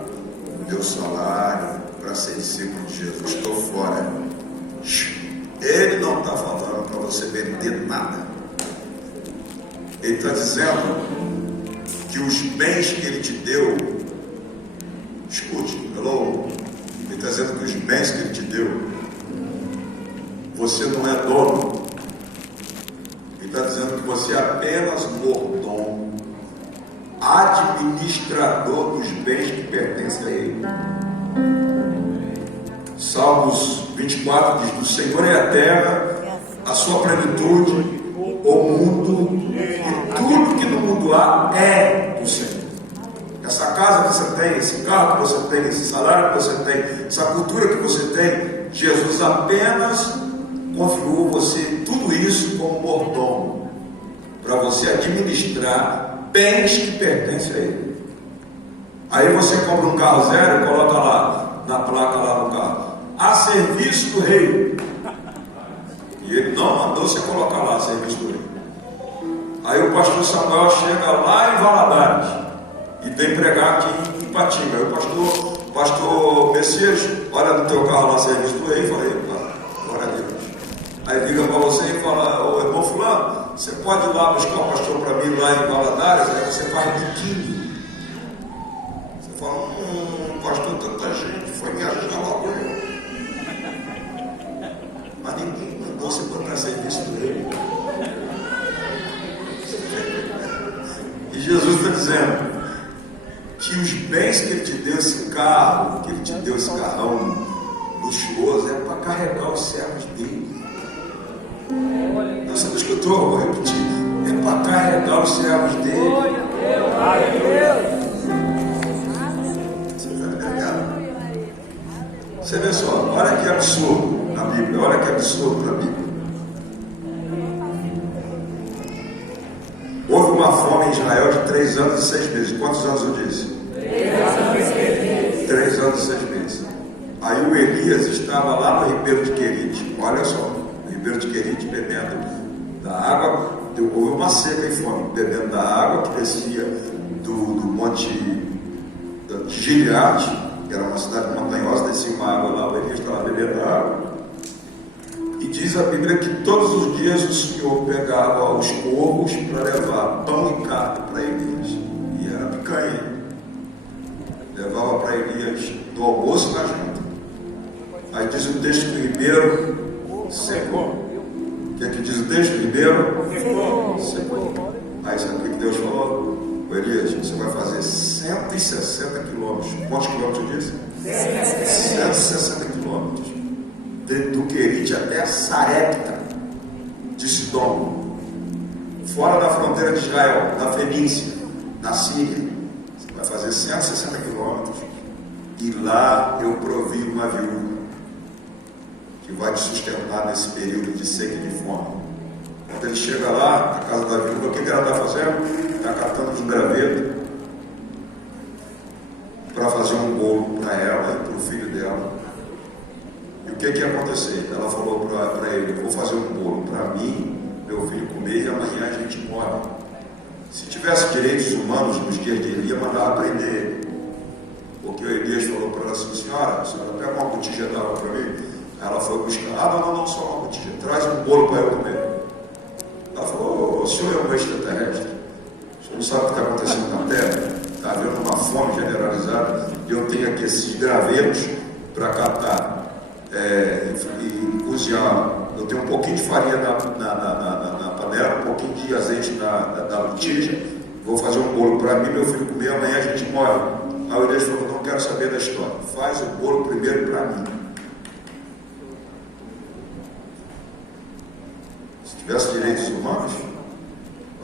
meu salário para ser discípulo de Jesus, estou fora. Ele não está falando para você vender nada. Ele está dizendo que os bens que ele te deu, escute, hello, ele está dizendo que os bens que ele te deu, você não é dono. Ele está dizendo que você é apenas mordomo, administrador dos bens que pertencem a ele. Salmos 24 diz, do Senhor é a terra, a sua plenitude, o mundo e tudo que no mundo há é do Senhor. Essa casa que você tem, esse carro que você tem, esse salário que você tem, essa cultura que você tem, Jesus apenas confiou você tudo isso como mordomo para você administrar bens que pertencem a Ele. Aí você compra um carro zero e coloca lá na placa lá no carro, a serviço do rei. E ele não mandou você colocar lá a serviço do rei. Aí o pastor Samuel chega lá em Valadares e vem pregar aqui em Ipatinga. Aí o pastor Messias olha no teu carro lá a serviço do rei e fala, glória a Deus. Aí liga para você e fala, ô irmão fulano, você pode ir lá buscar o pastor para mim lá em Valadares? Aí você faz biquinho. Você fala, pastor, tanta gente foi me ajudar logo. Mas ninguém mandou você a serviço dele. E Jesus está dizendo que os bens que ele te deu, esse carro, que ele te deu, esse carrão luxuoso, é para carregar os servos dele. Você não escutou? Vou repetir. É para carregar os servos dele. Você está ligado? Você vê só, olha que absurdo na Bíblia, olha que absurdo na Bíblia. Houve uma fome em Israel de 3 anos e 6 meses. Quantos anos eu disse? 3 anos e 6 meses. 3 anos e 6 meses. Aí o Elias estava lá no Ribeiro de Querite. Olha só, no Ribeiro de Querite, bebendo da água. Houve uma seca e fome, bebendo da água que descia do monte de Gileade, que era uma cidade montanhosa, descia uma água lá, o Elias estava bebendo da água. E diz a Bíblia que todos os dias o Senhor pegava os corvos para levar pão e carne para Elias. E era picanha. Levava para Elias do almoço e na janta. Aí diz o texto que o ribeiro secou. O que é que diz o texto? O ribeiro secou. Aí sabe o que Deus falou? O Elias, você vai fazer 160 quilômetros. Quantos quilômetros eu disse? 160 quilômetros. Do Querite até Sarepta de Sidom, fora da fronteira de Israel, na Fenícia, na Síria. Você vai fazer 160 quilômetros e lá eu provi uma viúva que vai te sustentar nesse período de seca e de fome. Quando ele chega lá, na casa da viúva, o que ela está fazendo? Está catando os gravetos para fazer um bolo para ela e para o filho dela. E o que ia acontecer? Ela falou para ele: vou fazer um bolo para mim, meu filho comer, e amanhã a gente morre. Se tivesse direitos humanos nos dias de Elias, mandava prender ele. Porque o Elias falou para ela assim: senhora, pega uma botija d'água para mim. Ela foi buscar: não, só uma botija, traz um bolo para eu comer. Ela falou: o senhor é um extraterrestre, o senhor não sabe o que está acontecendo na Terra? Está havendo uma fome generalizada e eu tenho aqui esses gravetos para catar e cozinhar. Eu tenho um pouquinho de farinha na panela, um pouquinho de azeite na botija. Vou fazer um bolo para mim, meu filho comer, amanhã a gente morre. Aí o Elias falou: não quero saber da história, faz o bolo primeiro para mim. Se tivesse direitos humanos,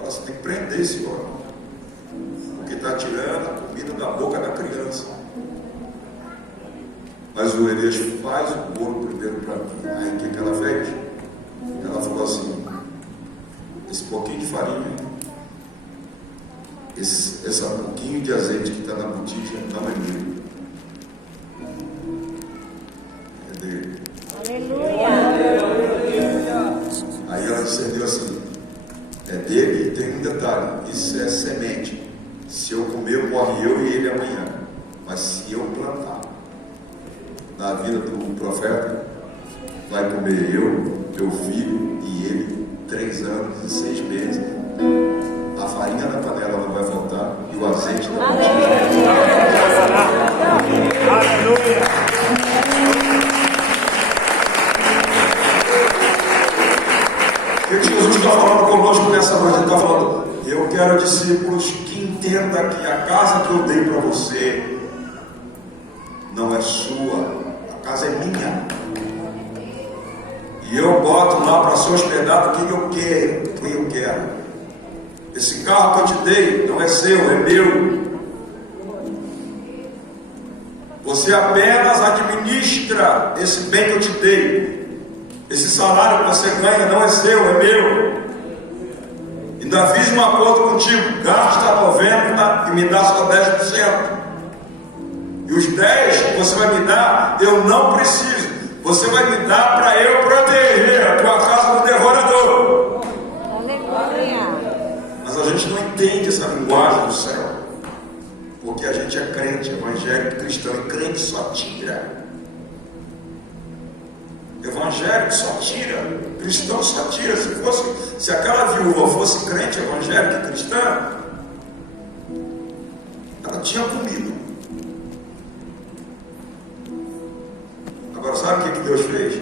você tem que prender esse homem, porque está tirando a comida da boca da criança. Mas o Elias faz o bolo primeiro para mim. Aí o que ela fez? Ela falou assim: esse pouquinho de farinha, esse pouquinho de azeite que está na botija não é meu, é dele. Aí ela discerniu assim: é dele, e tem um detalhe, isso é semente. Se eu comer, morre eu e ele amanhã. Mas se eu plantar na vida do profeta, vai comer eu, meu filho e ele 3 anos e 6 meses. A farinha da panela não vai faltar e o azeite da botija. Aleluia! O que Jesus está falando conosco nessa noite? Ele está falando: eu quero discípulos que entendam que a casa que eu dei para você não é sua, a casa é minha. E eu boto lá para ser hospedado quem eu quero. Esse carro que eu te dei não é seu, é meu. Você apenas administra esse bem que eu te dei. Esse salário que você ganha não é seu, é meu. Ainda fiz um acordo contigo: gasta 90% e me dá só 10%. E os 10 que você vai me dar, eu não preciso. Você vai me dar para eu proteger a tua casa do devorador. Mas a gente não entende essa linguagem do céu, porque a gente é crente, evangélico, cristão, e crente só tira. Evangélico só tira, cristão só tira. Se aquela viúva fosse crente, evangélica e cristã, ela tinha comido. Agora, sabe o que Deus fez?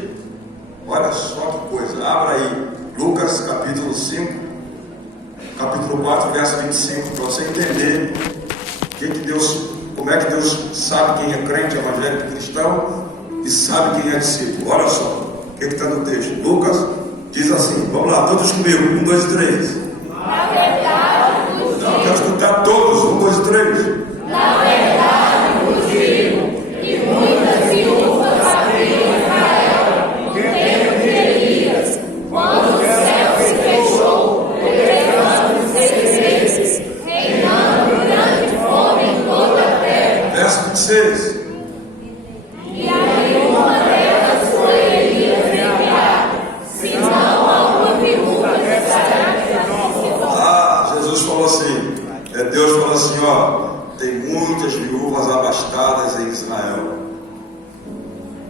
Olha só que coisa, abra aí Lucas capítulo 5, capítulo 4, verso 25, para você entender como é que Deus sabe quem é crente, evangélico, cristão e sabe quem é discípulo. Olha só o que está no texto. Lucas diz assim, vamos lá, todos comigo, 1, 2 e 3. Na verdade vos Não, quero escutar todos, 1, 2 e 3. Na verdade vos digo, que muitas viúvas haviam em Israel no tempo de Elias, quando o céu se fechou, decretando 6 meses, reinando grande fome em toda a terra. Verso 26. E a nenhuma delas foi Elias enviado, senão a uma viúva de Sarepta. Jesus falou assim, Deus falou assim, ó, tem muitas viúvas abastadas em Israel,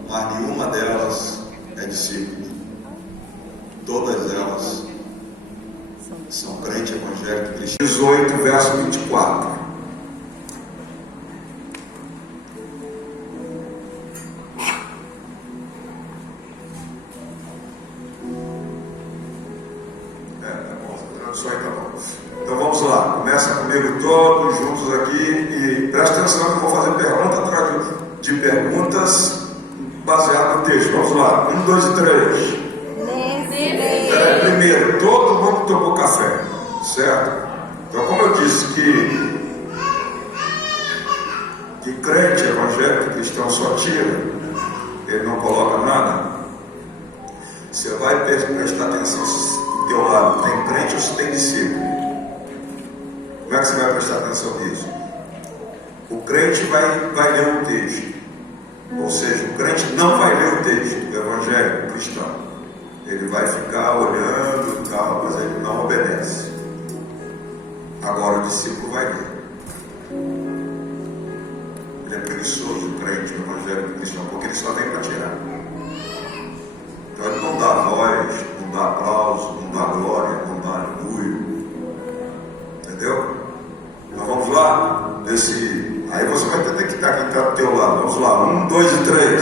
mas nenhuma delas é discípulo. Todas elas são crente evangélico cristão. 18, verso 24. Só aí tá bom. Então vamos lá, começa comigo todos juntos aqui e presta atenção que eu vou fazer pergunta atrás de perguntas baseado no texto. Vamos lá, 1, 2 e 3. Primeiro, todo mundo tomou café, certo? Então, como eu disse que crente evangélico cristão só tira, ele não coloca nada, você vai prestar atenção se do teu lado tem crente ou se tem discípulo. Como é que você vai prestar atenção nisso? O crente vai ler o texto, ou seja, o crente não vai ler o texto do evangelho cristão. Ele vai ficar olhando e tal, mas ele não obedece. Agora o discípulo vai ler. Ele é preguiçoso, o crente, o evangelho cristão, porque ele só vem para tirar. Então ele não dá voz, não dá aplauso, não dá glória, não dá orgulho. Entendeu? Então vamos lá. Aí você vai ter que estar aqui do teu lado. Vamos lá, 1, 2 e 3.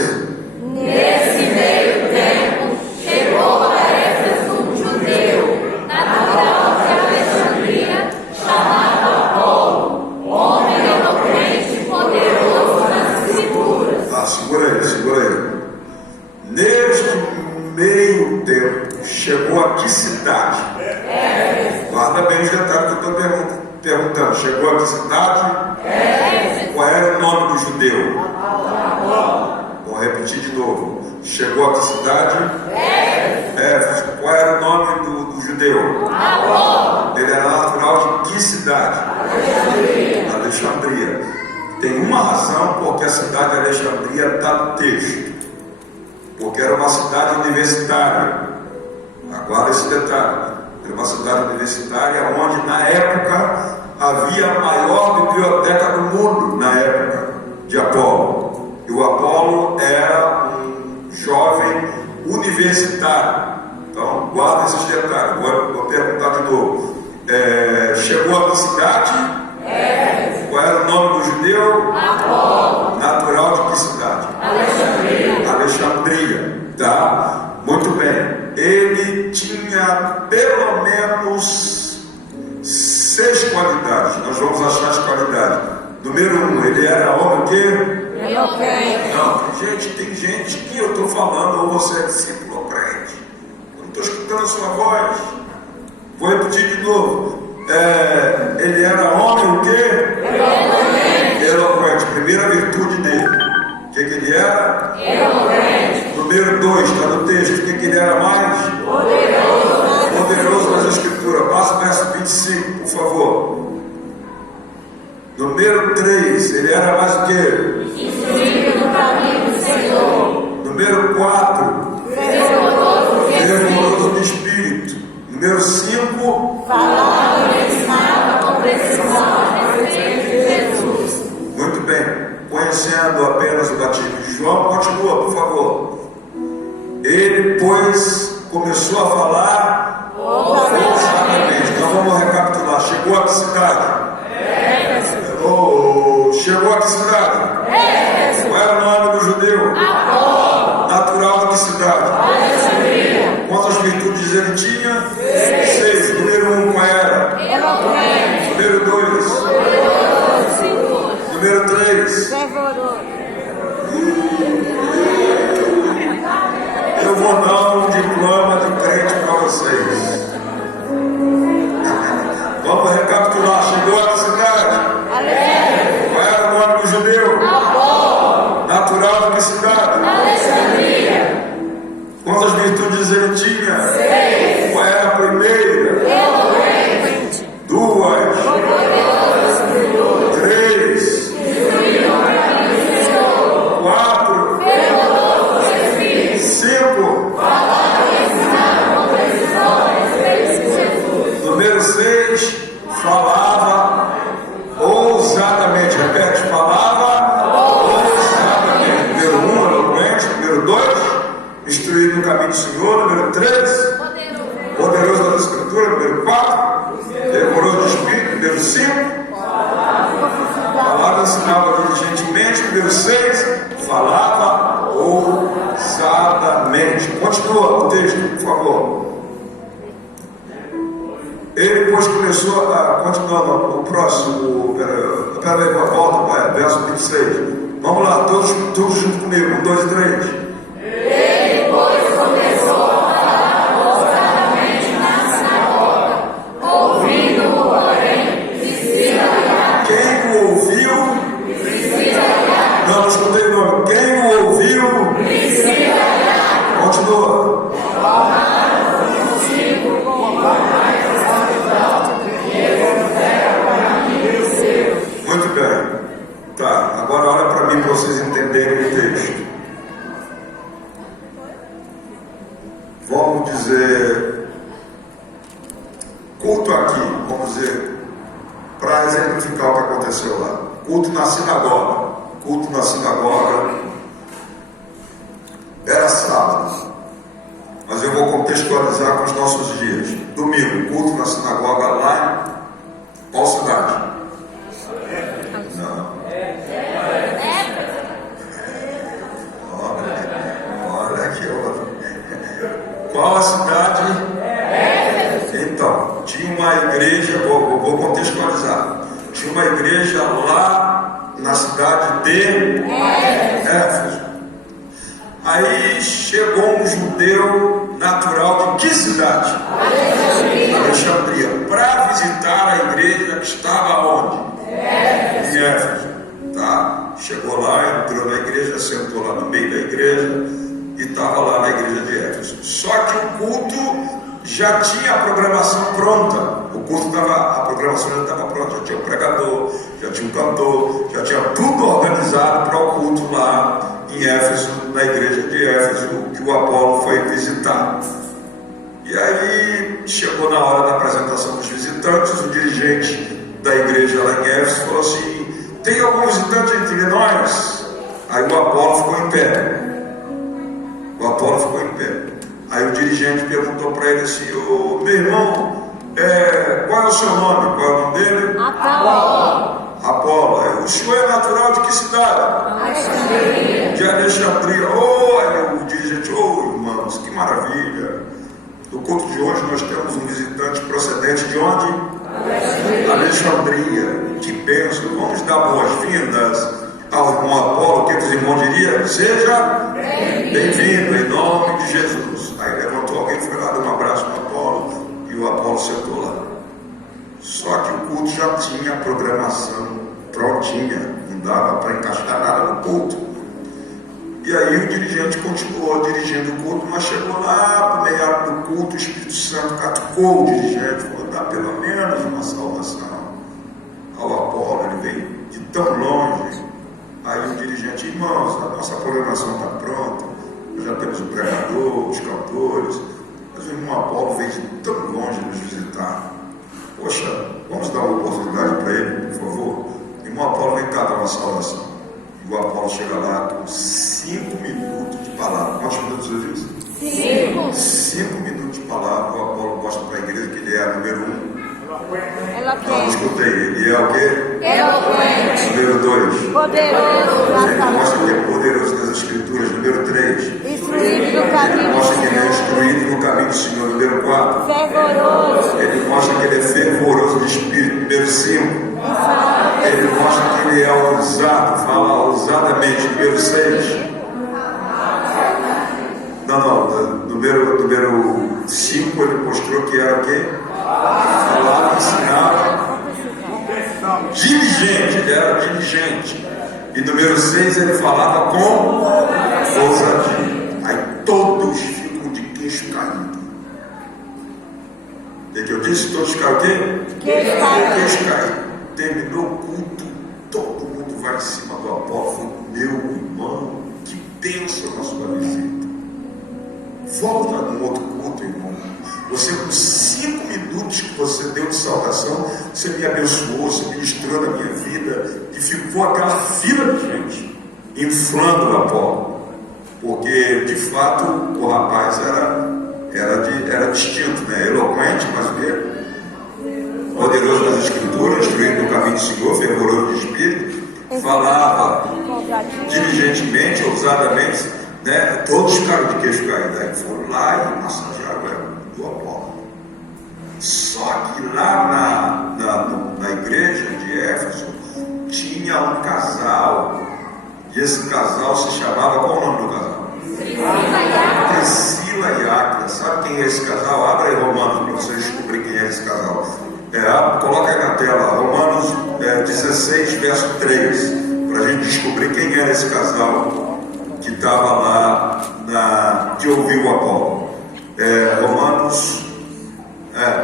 Nesse meio tempo, chegou a Éfeso um judeu, natural de Alexandria, chamado Apolo, homem eloquente e poderoso nas escrituras. Segura aí. Neste meio tempo, chegou a que cidade? Guarda bem os detalhes que eu estou perguntando. Chegou a que cidade? Qual era o nome do judeu? Vou repetir de novo. Chegou a que cidade? Éfeso. Qual era o nome do judeu? Ele era natural de que cidade? Alexandria. Tem uma razão porque a cidade de Alexandria está no texto. Porque era uma cidade universitária. Aguarda esse detalhe. Era uma cidade universitária onde na época havia a maior biblioteca do mundo, na época de Apolo. E o Apolo era um jovem universitário. Então guarda esses detalhes. Vou perguntar de novo. Chegou a que cidade? Qual era o nome do judeu? Apolo. Natural de que cidade? Alexandria. Tá? Muito bem. Ele tinha pelo menos 6 qualidades. Nós vamos achar as qualidades. Número 1, ele era homem o quê? Não, tem gente que eu estou falando, ou você é discípulo ou crente. Eu não estou escutando a sua voz. Vou repetir de novo. Ele era homem o quê? Eloquente. Primeira virtude dele. O que ele era? Eloquente. Número 2, está no texto. O que ele era mais? Poderoso nas escrituras. Passa o verso 25, por favor. Número 3, ele era mais o quê? Ensino no caminho do Senhor. Número 4, fervoroso de espírito. Número 5, falava e ensinava com precisão a respeito de Jesus. Muito bem. Conhecendo apenas o batismo de João, continua, por favor. Ele, pois, começou a falar ousadamente. Então vamos recapitular. Chegou a que cidade? Chegou a que cidade? Qual era o nome do judeu? Natural de que cidade? Quantas virtudes ele tinha? 2, 3, 4, 5. Número 6, falava ousadamente. Repete, falava ousadamente. Número 1, eloquente. Número 2, instruído no caminho do Senhor. Número 3, poderoso da Escritura. Número 4, rigoroso de espírito. Número 5, falava, ensinava diligentemente. Número 6, falava ousadamente. Continua o texto, por favor. Ele, pois, começou a. Continuando o próximo. Peraí, volta, pai, verso 26. Vamos lá, todos juntos comigo. 1, 2 e 3. Ele, pois, começou a falar ousadamente na sinagoga, ouvindo-o, porém, dizia-lhe. Quem o ouviu? Não escutei o nome. Quem o ouviu? Continua. Muito bem. Tá, agora olha para mim para vocês entenderem o texto. Vamos dizer, culto aqui, vamos dizer, para exemplificar o que aconteceu lá. Culto na sinagoga. Culto na sinagoga era sábado. Mas eu vou contextualizar com os nossos dias. Domingo, culto na sinagoga lá em qual cidade? Não. Olha aqui, outra. Qual a cidade? Então, tinha uma igreja, vou contextualizar. Tinha uma igreja lá na cidade de Éfeso. Aí chegou um judeu natural de que cidade? Alexandria. Para visitar a igreja que estava onde? Em Éfeso. Tá? Chegou lá, entrou na igreja, sentou lá no meio da igreja e estava lá na igreja de Éfeso. Só que o culto já tinha a programação pronta. A programação já estava pronta, já tinha o pregador, já tinha o cantor, já tinha tudo organizado para o culto lá em Éfeso, na igreja de Éfeso, que o Apolo foi visitar. E aí chegou na hora da apresentação dos visitantes, o dirigente da igreja lá em Éfeso falou assim: tem algum visitante entre nós? Aí o Apolo ficou em pé. Aí o dirigente perguntou para ele assim: ô meu irmão, qual é o seu nome? Qual é o nome dele? Apolo. O senhor é natural de que cidade? Alexandria. De Alexandria. O dirigente, irmãos, que maravilha. No culto de hoje nós temos um visitante procedente de onde? Alexandria. Que bênção. Vamos dar boas-vindas ao irmão Apolo. O que os irmãos diriam? Seja bem-vindo em nome de Jesus. Aí levantou alguém, foi lá, deu um abraço no Apolo e o Apolo sentou lá. Só que o culto já tinha a programação prontinha, não dava para encaixar nada no culto. E aí o dirigente continuou dirigindo o culto, mas chegou lá para o meio do culto, o Espírito Santo catucou o dirigente, falou: dá pelo menos uma salvação ao Apolo, ele veio de tão longe. Aí o dirigente: irmãos, a nossa programação está pronta, nós já temos o pregador, os cantores, mas o irmão Apolo veio de tão longe nos visitar. Poxa, vamos dar uma oportunidade para ele, por favor. O irmão Apolo, vem cá dar uma saudação. E o Apolo chega lá com 5 minutos de palavra. Quantos minutos eu disse? 5 minutos de palavra. O Apolo mostra para a igreja que ele é a número 1. Não escutei. Ele é o quê? Eloquente. Número 2. Poderoso. Ele mostra que é poderoso nas Escrituras. Número 3. Instruído no Ele caminho. mostra que ele é instruído no caminho do Senhor. Número 4. Fervoroso. Ele mostra que ele é fervoroso de espírito. Número 5. Ele mostra que ele é ousado, fala ousadamente. Número 6. Número 5 ele mostrou que era o quê? Falava, ensinava. Diligente, ele era diligente. E número 6 ele falava com ousadia. Aí todos ficam de queixo caído. O que eu disse? Todos ficaram o quê? queixo caído. Terminou o culto, todo mundo vai em cima do apóstolo. Meu irmão, que bênção na sua visita. Volta no outro culto, irmão. Você, com 5 minutos que você deu de saudação, você me abençoou, você ministrou na minha vida, e ficou aquela fila de gente inflando o Apolo, porque de fato o rapaz era distinto, né? Eloquente, mas o quê? Poderoso nas escrituras, instruído no caminho do Senhor, fervoroso de espírito, falava diligentemente, ousadamente, né? Todos ficaram de queixo caído. Aí foram lá e massagearam do Apolo. Só que lá na igreja de Éfeso tinha um casal, e esse casal se chamava, qual o nome do casal? Priscila e Áquila. Sabe quem é esse casal? Abra aí Romanos para vocês descobrirem quem é esse casal. Coloca aí na tela, Romanos 16, verso 3, para a gente descobrir quem era esse casal que estava lá, que ouviu o Apolo. Romanos,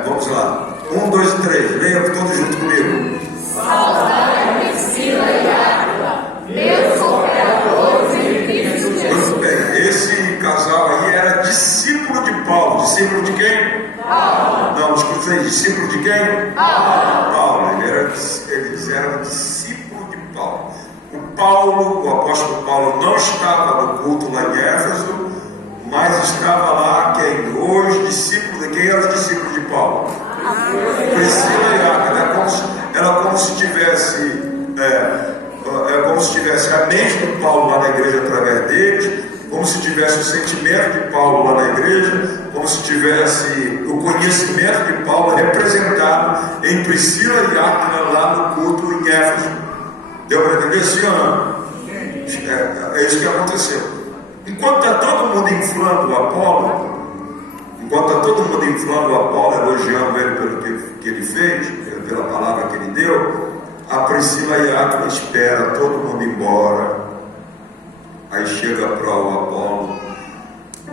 vamos lá, 1, 2 e 3, leia todos junto comigo. Saudai Priscila e Áquila, meus cooperadores em Cristo Jesus. Muito bem, esse casal aí era discípulo de Paulo. Discípulo de quem? Paulo. Não, escuta aí, discípulo de quem? Paulo. Eles eram discípulos de Paulo. O apóstolo Paulo não estava no culto lá em Éfeso, mas estava lá quem? Os discípulos. Quem eram os discípulos de Paulo? Priscila e Áquila. Era como se tivesse a mente de Paulo lá na igreja através deles, como se tivesse o sentimento de Paulo lá na igreja, como se tivesse o conhecimento de Paulo representado em Priscila e Áquila lá no culto em Éfeso. Deu para entender assim ou não? É isso que aconteceu. Enquanto está todo mundo inflando o Apolo, elogiando ele pelo que ele fez, pela palavra que ele deu, a Priscila e Áquila espera todo mundo embora. Aí chega para o Apolo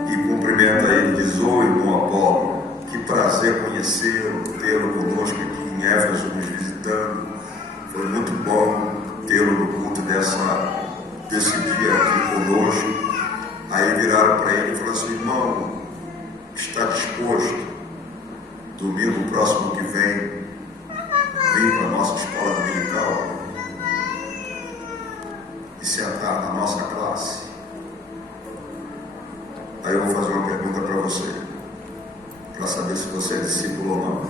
e cumprimenta ele, diz: oi, irmão Apolo, que prazer conhecê-lo, tê-lo conosco aqui em Éfeso, nos visitando. Foi muito bom tê-lo no culto desse dia aqui conosco. Aí viraram para ele e falaram assim: irmão, está disposto domingo próximo que vem vir para a nossa escola dominical e sentar na nossa classe? Aí eu vou fazer uma pergunta para você, para saber se você é discípulo ou não.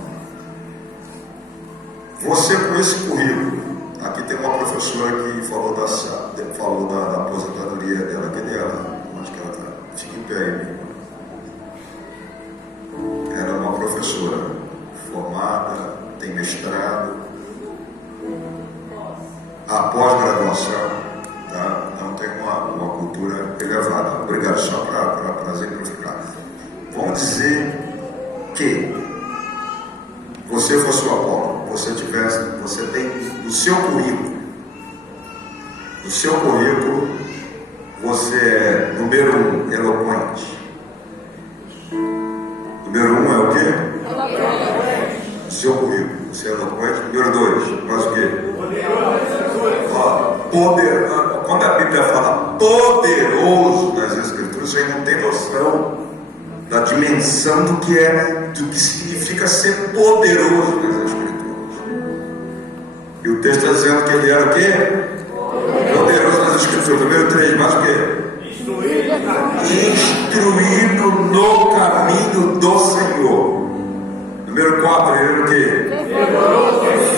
Você, com esse currículo, aqui tem uma professora que falou da aposentadoria dela. Cadê ela? Onde que ela está? Fica em pé aí, meu. Ela é uma professora formada, tem mestrado, a pós-graduação, tá? Então tem uma cultura elevada. Obrigado, só para exemplificar. Vamos dizer que você fosse o Apolo, você tem no seu currículo, você é número 1, eloquente. Número 1 é o quê? No seu currículo, você é eloquente. Número 2, mais o quê? Poderoso. Quando a Bíblia fala poderoso nas Escrituras, você não tem noção da dimensão do que significa ser poderoso nas Escrituras. E o texto está dizendo que ele era o quê? Poderoso nas Escrituras. Número 3, mais o quê? Instruído no caminho do Senhor. Número 4, ele era o quê?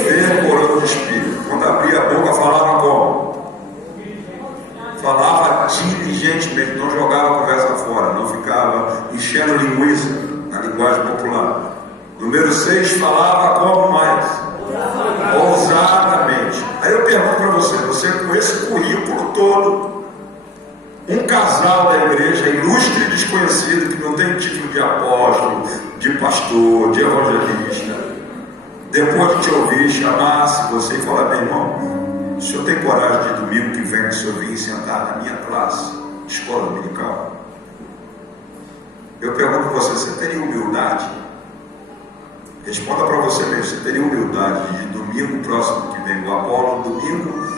Fervoroso de espírito. Quando abria a boca, falava como? Falava diligentemente, não jogava a conversa fora, não ficava enchendo linguiça, na linguagem popular. Número 6, falava como mais? Ousadamente. Aí eu pergunto para você com esse currículo todo, um casal da igreja, ilustre e desconhecido, que não tem título de apóstolo, de pastor, de evangelista, depois de te ouvir, chamasse você e falar: meu irmão, o senhor tem coragem de domingo que vem o senhor vir sentar na minha classe de escola dominical? Eu pergunto para você teria humildade Responda para você mesmo. Você teria humildade de domingo próximo que vem, o Apolo, domingo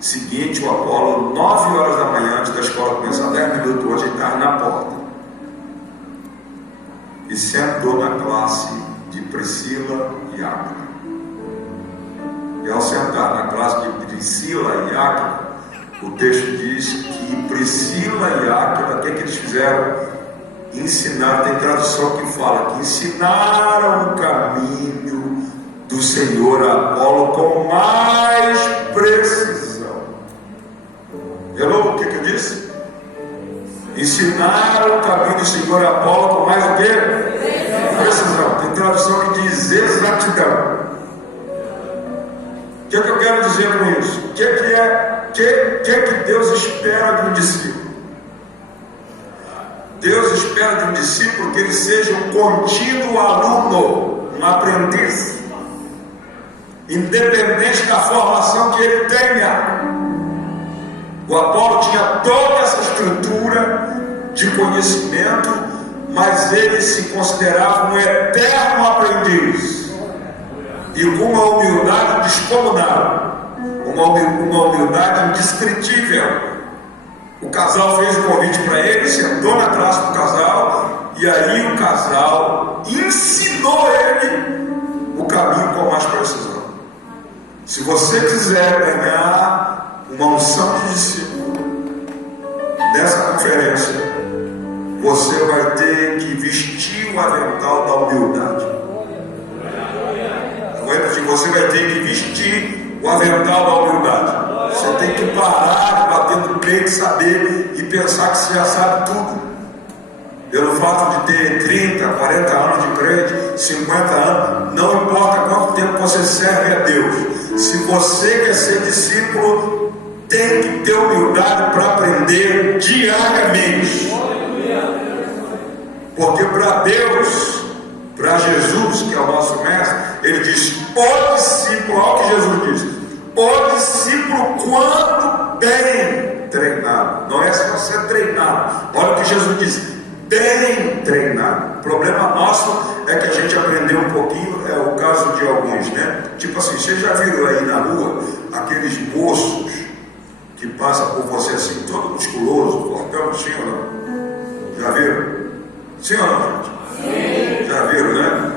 seguinte, o Apolo, 9 horas da manhã, antes da escola começar, 10 minutos hoje, ele estava na porta. E sentou na classe de Priscila e Áquila. E ao sentar na classe de Priscila e Áquila, o texto diz que Priscila e Áquila, o que eles fizeram? Ensinaram, tem tradução que fala que ensinaram o caminho do Senhor a Apolo com mais precisão. Hello, o que eu disse? Ensinaram o caminho do Senhor a Apolo com mais o quê? Precisão. Tem tradução que diz exatidão. O que eu quero dizer com isso? O que Deus espera de um discípulo? Deus espera de um discípulo que ele seja um contínuo aluno, um aprendiz, independente da formação que ele tenha. O Apolo tinha toda essa estrutura de conhecimento, mas ele se considerava um eterno aprendiz, e com uma humildade descomunal, uma humildade indescritível. O casal fez o convite para ele, sentou na classe do casal, e aí o casal ensinou ele o caminho com mais precisão. Se você quiser ganhar uma unção de discípulo nessa conferência, você vai ter que vestir o avental da humildade. Você vai ter que vestir o avental da humildade. Você tem que parar de bater no peito, saber e pensar que você já sabe tudo. Pelo fato de ter 30, 40 anos de crente, 50 anos, não importa quanto tempo você serve a Deus. Se você quer ser discípulo, tem que ter humildade para aprender diariamente. Porque para Deus, para Jesus, que é o nosso mestre, ele diz: o discípulo, olha o que Jesus diz. O discípulo, quando bem treinado, não é só ser treinado, olha o que Jesus diz: bem treinado. O problema nosso é que a gente aprendeu um pouquinho, é o caso de alguns, né? Tipo assim, vocês já viram aí na rua aqueles moços que passam por você assim, todo musculoso, fortão, sim ou não? Já viram? Sim ou não, gente? Sim. Já viram, né?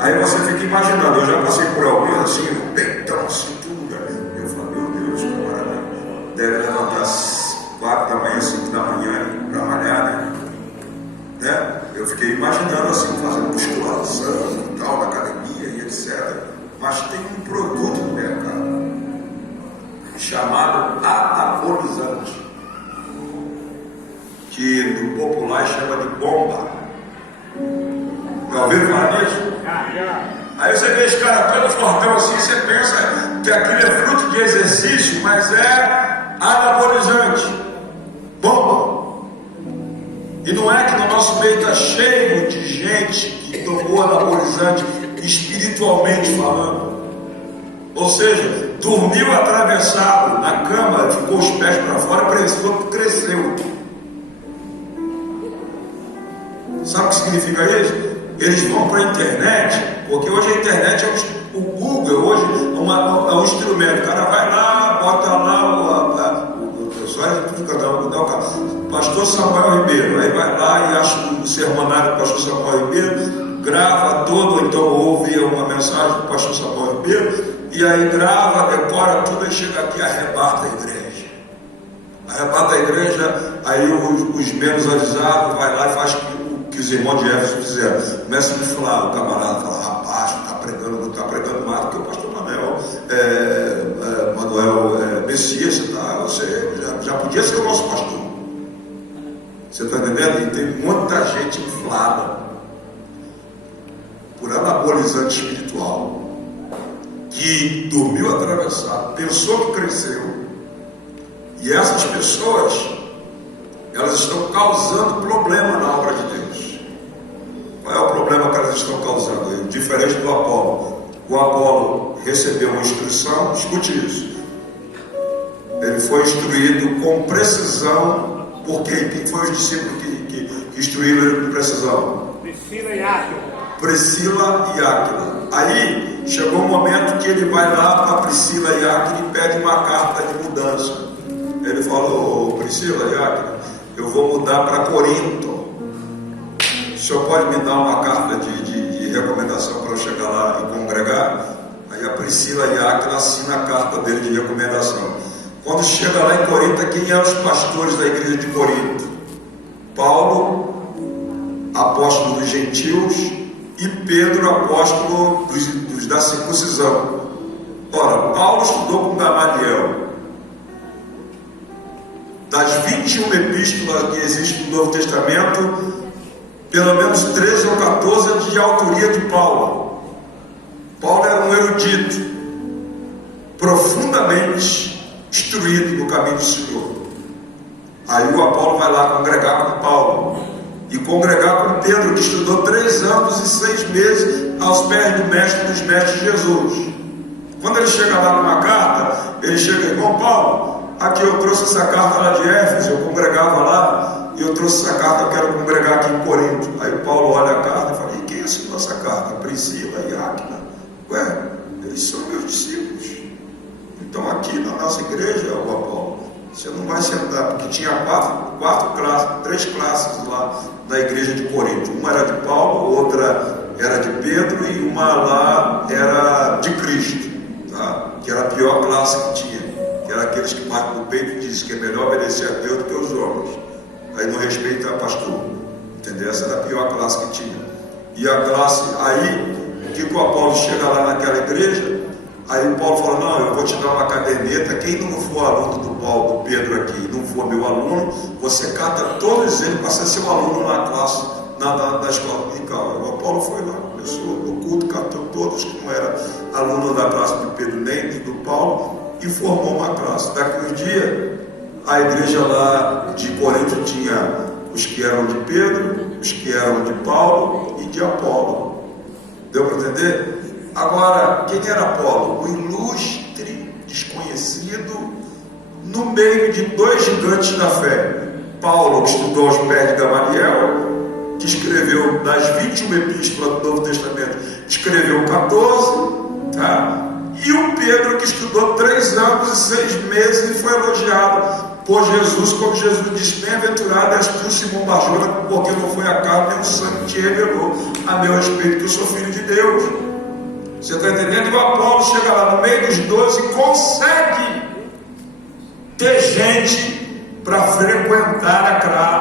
Aí você fica imaginando, eu já passei por alguns assim, peitão assim, tudo, né? Eu falo, meu Deus, camarada, deve levantar às 4 da manhã, 5 da manhã para malhar, né? Eu fiquei imaginando assim, fazendo musculação e tal, na academia e etc. Mas tem um produto no mercado chamado anabolizante, que no popular chama de bomba. Já ouviram falar nisso? Aí você vê esse cara todo fortão assim, você pensa que aquilo é fruto de exercício, mas é anabolizante, bomba. E não é que no nosso meio está cheio de gente que tomou anabolizante espiritualmente falando. Ou seja, dormiu atravessado na cama, ficou os pés para fora, cresceu. Sabe o que significa isso? Eles vão para a internet, porque hoje a internet o Google hoje é um instrumento. O cara vai lá, bota lá o pastor Samuel Ribeiro, aí vai lá e acha o sermonário do pastor Samuel Ribeiro, grava todo, ou então ouve uma mensagem do pastor Samuel Ribeiro, e aí grava, decora tudo, e chega aqui e arrebata a igreja. Arrebata a igreja, aí os menos avisados vai lá e faz o que os irmãos de Éfeso fizeram. Começa a me falar, o camarada fala: rapaz, está pregando mais do que o pastor Manuel Messias, tá? Você já podia ser o nosso pastor. Você está entendendo? E tem muita gente inflada por anabolizante espiritual, que dormiu atravessado, pensou que cresceu, e essas pessoas, elas estão causando problema na obra de Deus. Qual é o problema que elas estão causando? Diferente do Apolo. O Apolo recebeu uma instrução, escute isso, ele foi instruído com precisão. Por quê? Quem foi os discípulos que instruíram ele com precisão? Priscila e Áquila. Aí chegou um momento que ele vai lá para Priscila e Áquila e pede uma carta de mudança. Ele falou: Priscila e Áquila, eu vou mudar para Corinto. O senhor pode me dar uma carta de recomendação para eu chegar lá e congregar? Aí a Priscila e Áquila assinam a carta dele de recomendação. Quando chega lá em Corinto, quem eram os pastores da igreja de Corinto? Paulo, apóstolo dos gentios, e Pedro, apóstolo dos da circuncisão. Ora, Paulo estudou com Gamaliel. Das 21 epístolas que existem no Novo Testamento, pelo menos 13 ou 14 de autoria de Paulo. Paulo era um erudito, profundamente instruído no caminho do Senhor. Aí o Apolo vai lá congregar com Paulo e congregar com Pedro, que estudou 3 anos e 6 meses aos pés do mestre dos mestres Jesus. Quando ele chega lá com uma carta, ele chega: irmão Paulo, aqui eu trouxe essa carta lá de Éfeso, eu congregava lá, e eu trouxe essa carta, eu quero congregar aqui em Corinto. Aí Paulo olha a carta e fala: e quem assinou essa carta? Priscila e Áquila. Ué, eles são meus discípulos. Então aqui na nossa igreja, o Apolo, você não vai sentar, porque tinha 3 classes lá na igreja de Corinto. Uma era de Paulo, outra era de Pedro e uma lá era de Cristo, tá? Que era a pior classe que tinha, que era aqueles que batem no peito e dizem que é melhor obedecer a Deus do que os homens. Aí não respeita a pastor, entendeu? Essa era a pior classe que tinha. E a classe, aí, que o Apolo chega lá naquela igreja, aí o Paulo fala: não, eu vou te dar uma caderneta, quem não for aluno do Paulo, do Pedro aqui, não for meu aluno, você cata todos eles, passa a ser um aluno na classe, da escola dominical. O Apolo foi lá, começou no culto, catou todos que não eram aluno da classe do Pedro nem do Paulo, e formou uma classe. Daqui uns dias, a igreja lá de Corinto tinha os que eram de Pedro, os que eram de Paulo e de Apolo. Deu para entender? Agora, quem era Apolo? Um ilustre desconhecido no meio de 2 gigantes da fé. Paulo, que estudou aos pés de Gamaliel, que escreveu das 21 epístolas do Novo Testamento, escreveu 14, tá? E o Pedro, que estudou 3 anos e 6 meses e foi elogiado por Jesus, como Jesus disse: bem-aventurado és tu, Simão Barjona, porque não foi a carne nem o sangue que te revelou a meu respeito, que eu sou filho de Deus. Você está entendendo? E o Apolo chega lá no meio dos 12 e consegue ter gente para frequentar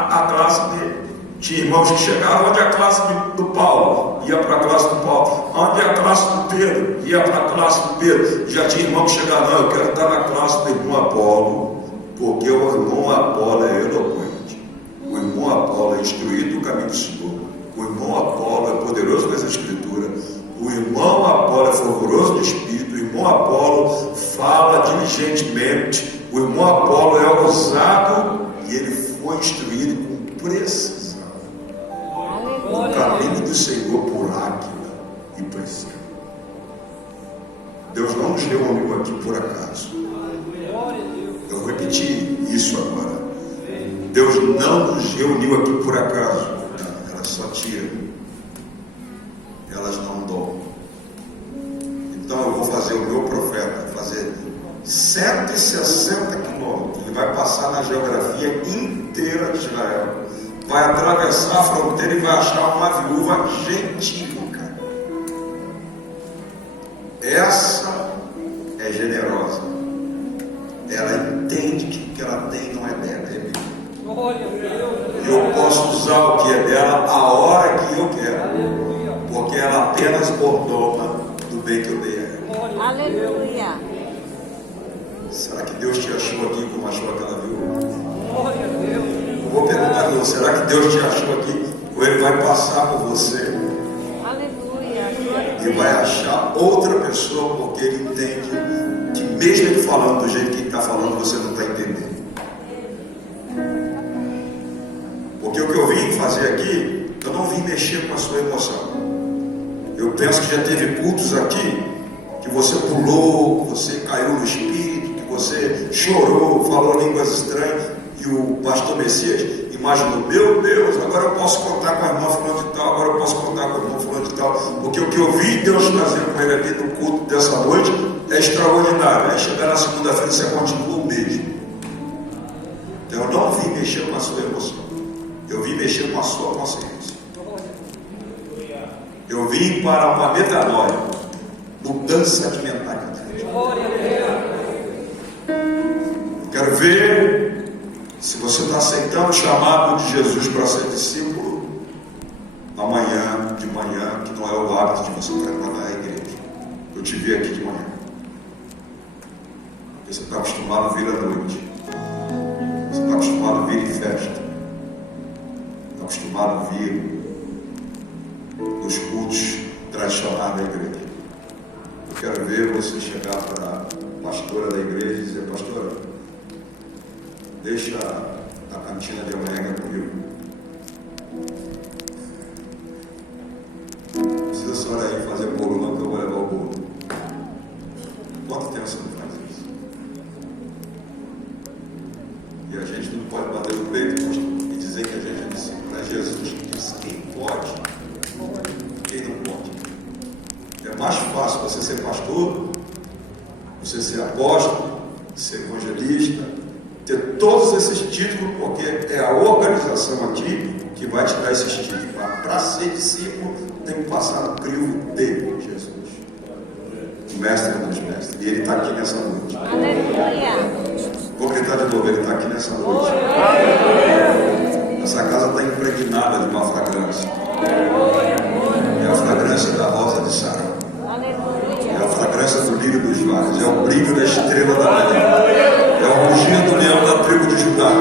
a classe dele. Tinha irmãos que chegavam onde a classe do Paulo ia para a classe do Paulo, onde a classe do Pedro ia para a classe do Pedro. Já tinha irmão que chegava: não, eu quero estar na classe do irmão Apolo, porque o irmão Apolo é eloquente, o irmão Apolo é instruído no caminho do Senhor, o irmão Apolo é poderoso nas Escrituras, o irmão Apolo é fervoroso de espírito, o irmão Apolo fala diligentemente, o irmão Apolo é ousado e ele foi instruído com precisão no caminho do Senhor por Áquila e Priscila. Deus não nos reuniu aqui por acaso. Eu vou repetir isso agora. Deus não nos reuniu aqui por acaso. Elas só tiram, elas não dão. Então eu vou fazer o meu profeta fazer 160 quilômetros. Ele vai passar na geografia inteira de Israel, vai atravessar a fronteira e vai achar uma viúva gentílica. Essa é generosa. Ela entende que o que ela tem não é dela, é meu. E eu posso usar o que é dela a hora que eu quero, porque ela apenas ordena do bem que eu dei a ela. Aleluia. Será que Deus te achou aqui como achou aquela viúva? Vou perguntar a você: será que Deus te achou aqui? Ou Ele vai passar por você? Aleluia. E vai achar outra pessoa, porque Ele entende que mesmo Ele falando do jeito que Ele está falando, você não está entendendo. Porque o que eu vim fazer aqui, eu não vim mexer com a sua emoção. Eu penso que já teve cultos aqui que você pulou, que você caiu no espírito, que você chorou, falou línguas estranhas. E o pastor Messias, imaginou, meu Deus, agora eu posso contar com a irmã fulano de tal, agora eu posso contar com o irmão fulano de tal, porque o que eu vi Deus fazer com ele ali no culto dessa noite é extraordinário. Aí chegar na segunda-feira você continua o mesmo. Então eu não vim mexer com a sua emoção, eu vim mexer com a sua consciência. Eu vim para uma metanoia, mudança de mentalidade. Quero ver se você está aceitando o chamado de Jesus para ser discípulo amanhã, de manhã, que não é o hábito de você frequentar a igreja. Eu te vi aqui de manhã. Você está acostumado a vir à noite. Você está acostumado a vir em festa. Está acostumado a vir nos cultos tradicionais da igreja. Eu quero ver você chegar para a pastora da igreja e dizer: pastora, deixa a cantina de amanhã comigo. Não precisa a senhora aí fazer bolo não, que eu vou levar o bolo. Quanto tempo você não faz isso? E a gente não pode bater no peito e dizer que a gente é discípulo. É Jesus que diz quem pode, quem não pode. É mais fácil você ser pastor, você ser apóstolo, ser evangelista, ter todos esses títulos, porque é a organização aqui que vai te dar esses títulos. Para ser discípulo, tem que passar no crivo dele, Jesus, o mestre dos mestres. E ele está aqui nessa noite. Aleluia. Vou gritar de novo: ele está aqui nessa noite. Essa casa está impregnada de uma fragrância. É a fragrância da rosa de Sarão. É a fragrância do lírio dos vales. É o brilho da estrela da manhã. É o rugido do leão da tribo de Judá,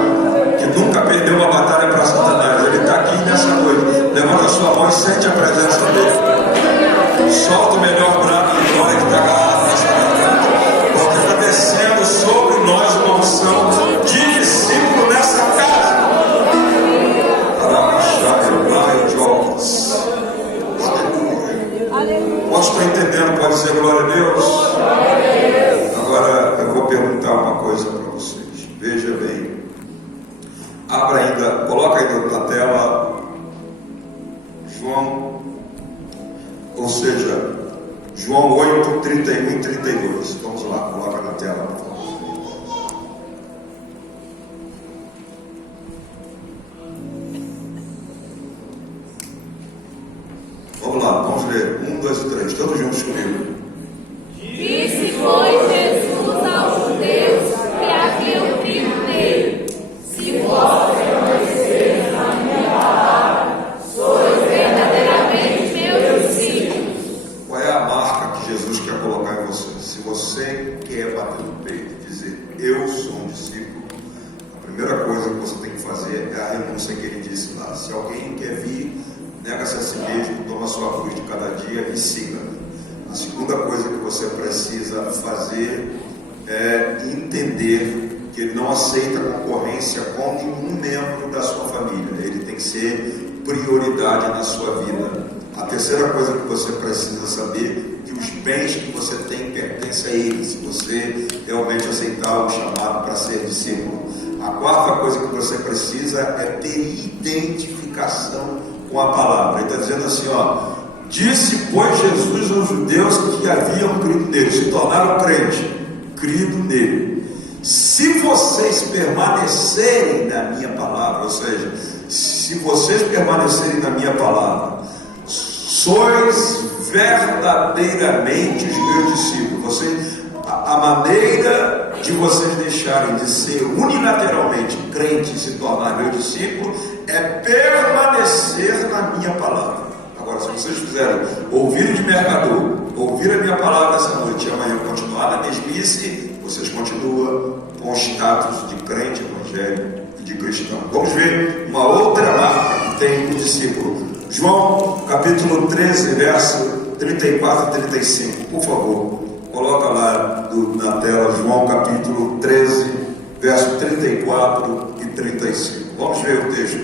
que nunca perdeu uma batalha para Satanás. Ele está aqui nessa noite. Levanta a sua mão e sente a presença dele. Solta o melhor brado de glória que está agarrado nessa garganta, porque está descendo sobre nós uma unção de discípulo nessa casa. Posso estar entendendo? Pode dizer glória a Deus? Agora eu vou perguntar uma coisa para vocês. Veja bem. Abra ainda, coloca ainda na tela João, ou seja, João 8, 31 e 32. Vamos lá, coloca na tela, por favor. Vamos lá, vamos ler. 1, 2 e 3, todos juntos comigo. Disse, pois, Jesus aos judeus que haviam crido nele: se vós permanecereis na minha palavra, sois verdadeiramente meus discípulos. Qual é a marca que Jesus quer colocar em você? Se você quer bater no peito e dizer: eu sou um discípulo, a primeira coisa que você tem que fazer é a renúncia que ele disse lá. Se alguém quer vir, nega-se a si mesmo, toma a sua cruz de cada dia e siga. A segunda coisa que você precisa fazer é entender que ele não aceita concorrência com nenhum membro da sua família. Ele tem que ser prioridade na sua vida. A terceira coisa que você precisa saber é que os bens que você tem pertencem a ele, se você realmente aceitar o chamado para ser discípulo. A quarta coisa que você precisa é ter identificação com a palavra. Ele está dizendo assim, ó: disse, pois, Jesus aos judeus que haviam crido nele, se tornaram crentes, crido nele: se vocês permanecerem na minha palavra, ou seja, se vocês permanecerem na minha palavra, sois verdadeiramente os meus discípulos. A maneira de vocês deixarem de ser unilateralmente crentes e se tornar meu discípulo é permanecer na minha palavra. Agora, se vocês quiserem ouvir de mercador, ouvir a minha palavra essa noite e amanhã continuar na mesmice, vocês continuam com o status de crente evangélico e de cristão. Vamos ver uma outra marca que tem o discípulo. João capítulo 13, verso 34 e 35, por favor. Coloca lá na tela João capítulo 13, verso 34 e 35. Vamos ver o texto.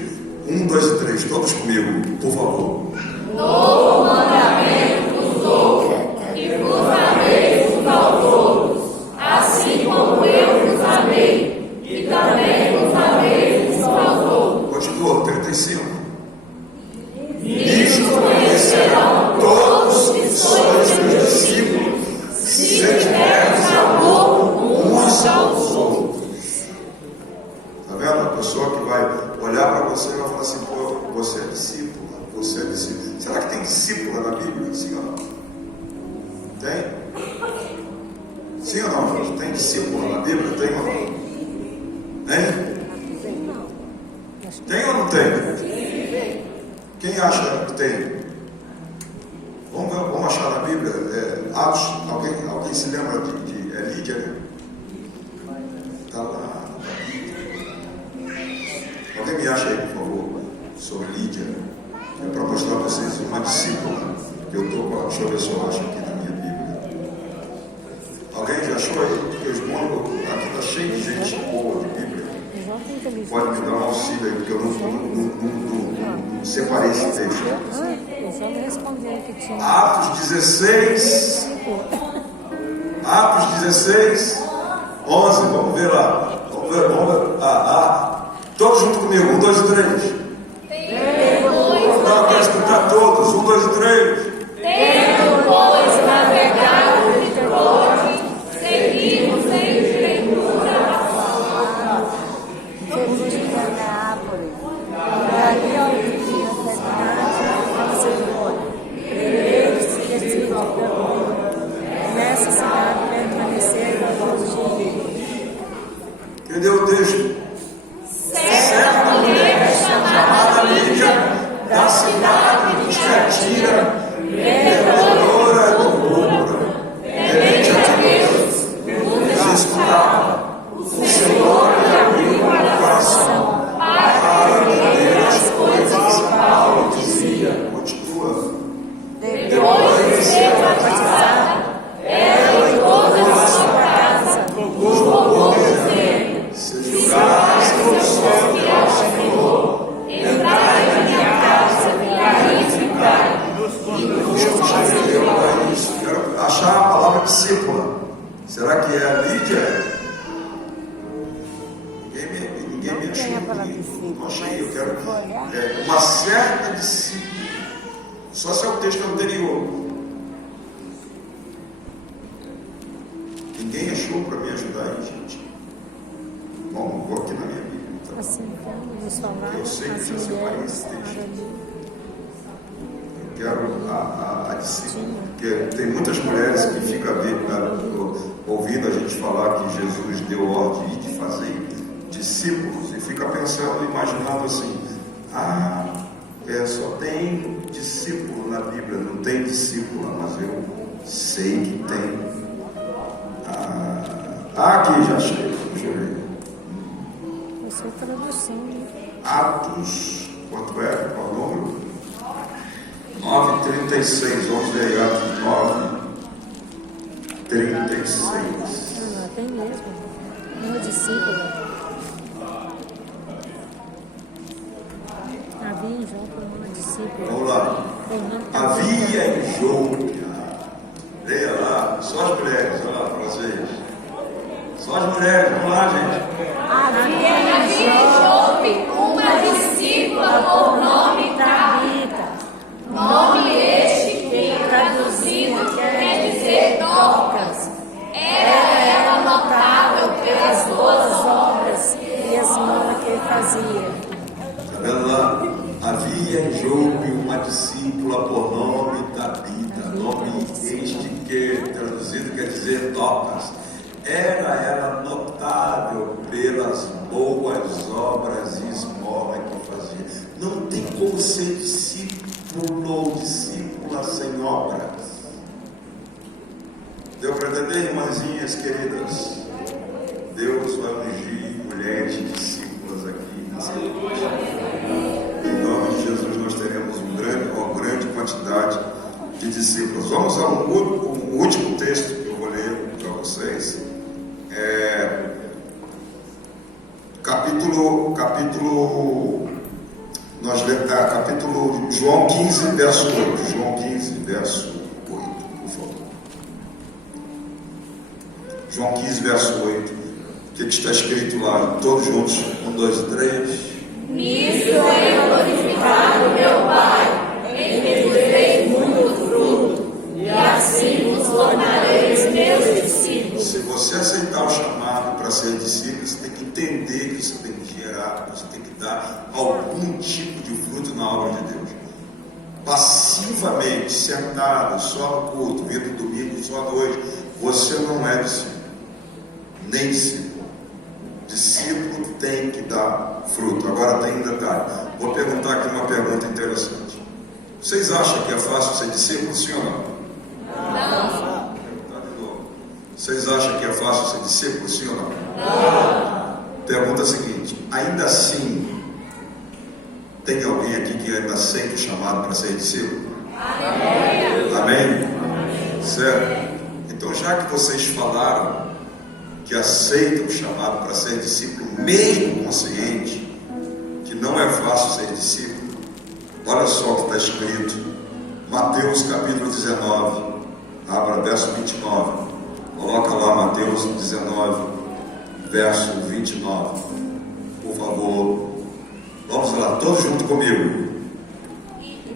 1, 2 e 3, todos comigo, por favor. Novo mandamento vos dou, que vos ameis uns aos outros, assim como eu vos amei, e também vos ameis uns aos outros. você e vai falar assim: pô, você é discípula, você é discípula. Será que tem discípula na Bíblia? Sim ou não? Tem? Sim ou não, gente? Tem discípula na Bíblia? Tem ou não? Tem? Tem ou não tem? Quem acha que tem? Vamos achar na Bíblia. Atos, alguém se lembra de Lídia, né? Está lá. Alguém me acha aí, por favor, sobre Lídia? É para mostrar para vocês uma discípula que eu estou com. Deixa eu ver se eu acho aqui na minha Bíblia. Alguém já achou aí? Porque os bons, aqui está cheio de gente boa de Bíblia. Pode me dar um auxílio aí, porque eu não separei esse texto. Atos 16. Atos 16, 11. Vamos ver lá. Vamos ver. Todos junto comigo. 1, 2 e 3. Não, quero escutar todos. 1, 2 e 3. Tendo, pois, navegado de Troade, seguimos em direitura a Fomos de Anápolis, dali ao Rio, ao Senhor, eles se decidiram. Nessa cidade permaneceram alguns dias. Entendeu o texto? certa mulher Chamada Lídia, da cidade de Tiatira, vendedora do púrpura, temente a Deus, escutava. O Senhor lhe abriu o coração para entender as coisas que Paulo dizia. Continua. depois de ser batizada, ela e toda a sua casa, louvou dizendo: Se julgares que eu sou fiel ao Senhor, entrai na minha casa, ficai. Deus já deu para isso. Quero achar a palavra discípula. Será que é a Lídia? Ninguém me achou. Não achei. Eu quero uma certa discípula. Só se é o texto anterior. Ninguém achou para me ajudar aí, gente. Bom, vou aqui na minha Bíblia. Então. Assim como eles falaram, Eu sei que as já separei mulheres esse texto. estavam ali. Eu quero a discípula. Porque tem muitas mulheres que ficam ouvindo a gente falar que Jesus deu ordem de fazer discípulos e fica pensando, imaginando assim: só tem discípulo na Bíblia, não tem discípula, mas eu sei que tem. Aqui já achei, deixa eu ver. Você traduzindo. Atos, quanto é? Qual o número? 9:36, vamos ver Atos 9:36. Tem mesmo. Uma discípula. Havia em Jope uma discípula. Vamos lá. Havia em Jope, leia lá, só as mulheres, olha lá para vocês. Só as mulheres, vamos lá, gente. Havia em Jope uma discípula por nome Tabita, nome este que traduzido quer dizer Dorcas. Era ela notável pelas boas obras E as mãos que ele fazia. Está vendo lá? Havia em Jope uma discípula por nome Tabita, nome este que traduzido quer dizer Dorcas. Era ela notável pelas boas obras e esmola que fazia. Não tem como ser discípulo ou discípula sem obras. Deu para entender, irmãzinhas queridas? Deus vai ungir mulheres discípulas aqui nessa noite. Em nome de Jesus nós teremos uma grande quantidade de discípulos. Vamos ao último texto que eu vou ler para vocês. Capítulo João 15, verso 8. João 15, verso 8, por favor. João 15, verso 8. O que está escrito lá? Todos juntos, 1, 2 e 3. Nisso tenho glorificado meu Pai, em que vos dei muito fruto, e assim tornareis meus discípulos. Se você aceitar o chamado para ser discípulo, você tem que entender que você tem que gerar, que você tem que dar algum tipo de fruto na obra de Deus. Passivamente, sentado, só no culto, vindo domingo, só à noite, você não é discípulo. Nem discípulo. Discípulo tem que dar fruto. Agora tem um detalhe. Vou perguntar aqui uma pergunta interessante. Vocês acham que é fácil ser discípulo, sim ou não? Não. Vou perguntar de novo. Vocês acham que é fácil ser discípulo, sim ou não? Não. Pergunta a seguinte: ainda assim, tem alguém aqui que ainda aceita o chamado para ser discípulo? Amém? Amém? Certo? Então, já que vocês falaram que aceitam o chamado para ser discípulo, mesmo consciente que não é fácil ser discípulo, olha só o que está escrito, Mateus capítulo 19, abra verso 29, coloca lá Mateus 19, verso 29, por favor, vamos lá, todos junto comigo.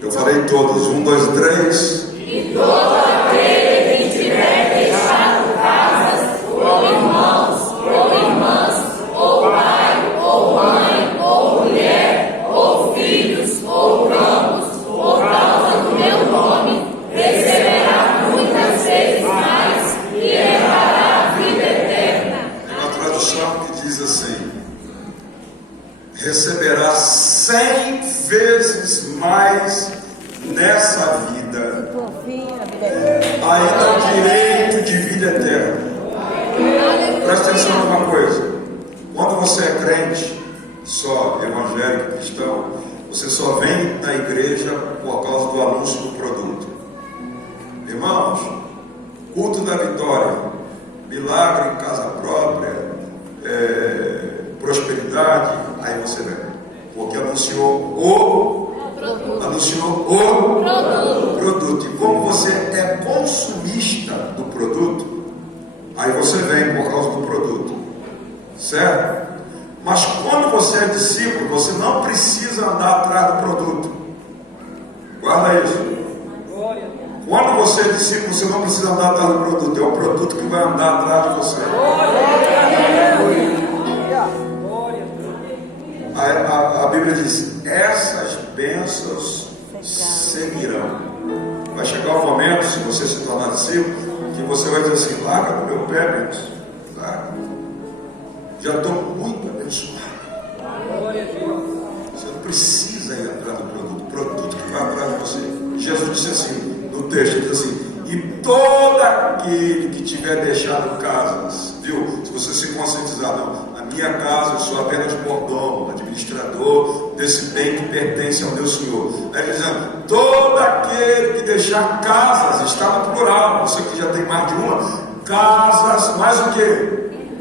Eu falei todos, 1, 2, 3. E todo aquele que tiver deixado casas, ou irmãos, ou irmãs, ou pai, ou mãe, ou mulher, ou filhos, ou campos, por causa do meu nome, receberá muitas vezes mais e herdará a vida eterna. Tem uma tradução que diz assim: receberá 100 vezes mais nessa vida, Por fim, a vida eterna. ainda o direito de vida eterna. Presta atenção numa coisa: quando você é crente, só evangélico, cristão, você só vem na igreja por causa do anúncio do produto. Irmãos, culto da vitória, milagre em casa própria, prosperidade, aí você vem, porque anunciou o produto. E como você é consumista do produto, aí você vem por causa do produto, certo? Mas quando você é discípulo, você não precisa andar atrás do produto. Guarda isso. Quando você é discípulo, você não precisa andar atrás do produto, é o produto que vai andar atrás de você. A Bíblia diz: essas bênçãos seguirão. Vai chegar um momento, se você se tornar discípulo, que você vai dizer assim: larga do meu pé, Deus, larga. Já estou muito abençoado. Você não precisa ir atrás do produto, o produto que vai atrás de você. Jesus disse assim, no texto, diz assim: e todo aquele que tiver deixado casas, viu? Se você se conscientizar, não, na minha casa eu sou apenas mordomo, administrador desse bem que pertence ao meu Senhor. Aí ele dizendo: todo aquele que deixar casas, está no plural, você que já tem mais de uma, casas, mais o quê?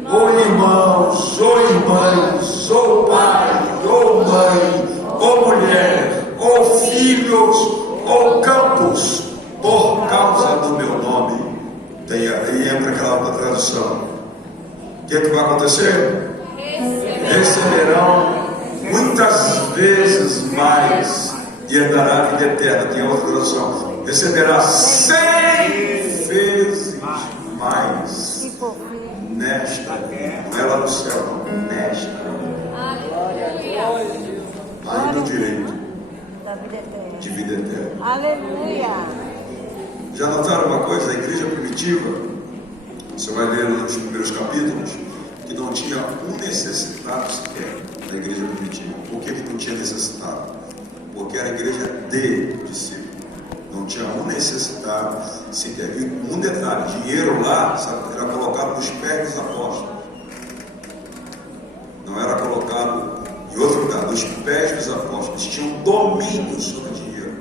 Ou irmãos, ou irmãs, ou pai, ou mãe, ou mulher, ou filhos, ou campos, por causa do meu nome. Aí entra aquela outra tradução. O que é que vai acontecer? Receberão muitas vezes mais e herdará a vida eterna. Tem outra tradução: receberá 100 vezes mais. E por fim, Nesta, não é lá no céu, não, nesta, ainda o direito da vida eterna. de vida eterna. Aleluia. Já notaram uma coisa? A igreja primitiva, você vai ler nos primeiros capítulos, que não tinha um necessitado sequer na igreja primitiva. Por que não tinha necessitado? Porque era a igreja de discípulos. Não tinha um necessitado sequer. E um detalhe: dinheiro lá, sabe, era colocado nos pés dos apóstolos. Não era colocado em outro lugar, nos pés dos apóstolos. Eles tinham domínio sobre o dinheiro.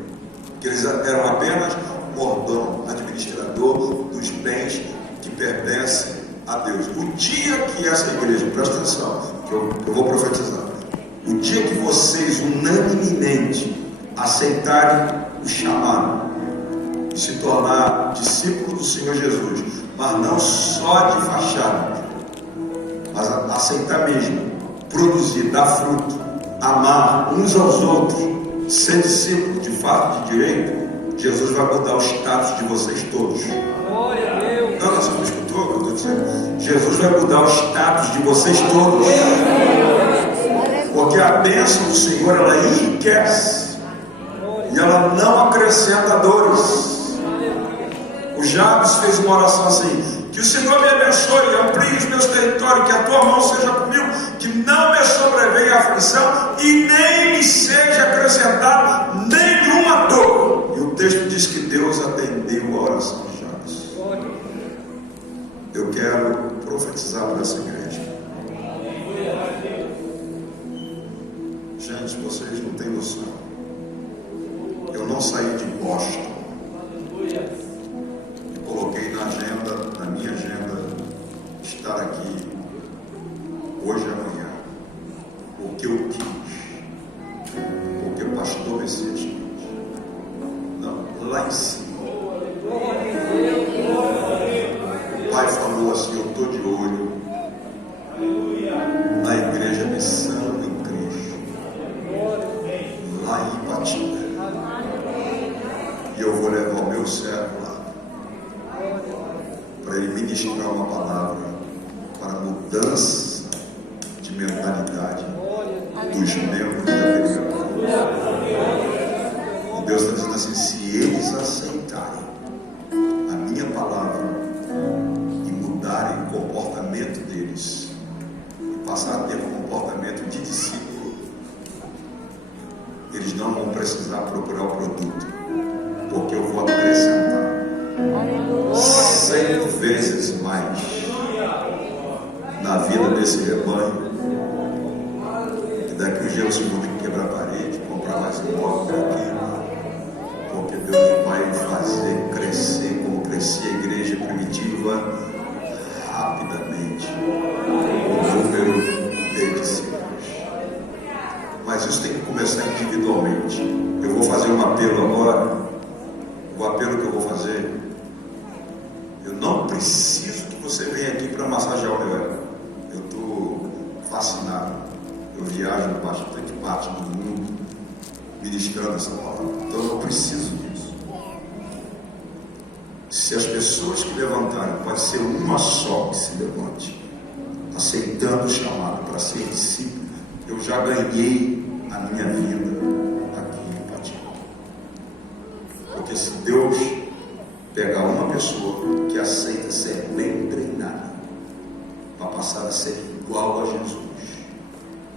Porque eles eram apenas mordomo, administrador dos bens que pertencem a Deus. O dia que essa igreja, presta atenção, que eu vou profetizar, o dia que vocês unanimemente aceitarem o chamado de se tornar discípulo do Senhor Jesus, mas não só de fachada, mas aceitar mesmo, produzir, dar fruto, amar uns aos outros, ser discípulo de fato, de direito, Jesus vai mudar o status de vocês todos. Não, você não escutou o que eu estou dizendo? Jesus vai mudar o status de vocês todos. Porque a bênção do Senhor, ela enriquece. E ela não acrescenta dores. O Jabes fez uma oração assim: que o Senhor me abençoe e amplie os meus territórios, que a tua mão seja comigo, que não me sobrevenha aflição e nem me seja acrescentada nenhuma dor. E o texto diz que Deus atendeu a oração de Jabes. Eu quero profetizar para essa igreja. Gente, vocês não têm noção. Eu não saí de Boston e coloquei na agenda, na minha agenda, estar aqui hoje e amanhã, porque eu quis, porque o pastor Messias quis. Não, lá em cima. O pai falou assim: eu estou de olho na igreja Missão em Cristo, lá em Ipatinga. E eu vou levar o meu servo lá para ele ministrar uma palavra para mudança de mentalidade dos membros da igreja. E Deus está dizendo assim: se eles aceitarem a minha palavra e mudarem o comportamento deles e passar a ter um comportamento de discípulo, eles não vão precisar procurar o produto, porque eu vou acrescentar 100 vezes mais na vida desse rebanho. E daqui uns dias vocês vão ter que quebrar a parede, comprar mais imóvel por aqui, porque Deus vai fazer crescer, como crescia a igreja primitiva, rapidamente o número de discípulos. Mas isso tem que começar individualmente. Eu vou fazer um apelo agora. O apelo que eu vou fazer: eu não preciso que você venha aqui para massagear o meu ego. Eu estou fascinado. Eu viajo bastante parte do mundo ministrando essa palavra. Então eu não preciso disso. Se as pessoas que levantarem, pode ser uma só que se levante, aceitando o chamado para ser discípulo, eu já ganhei a minha vida aqui em Ipatinga. Porque se Deus pegar uma pessoa que aceita ser bem treinada para passar a ser igual a Jesus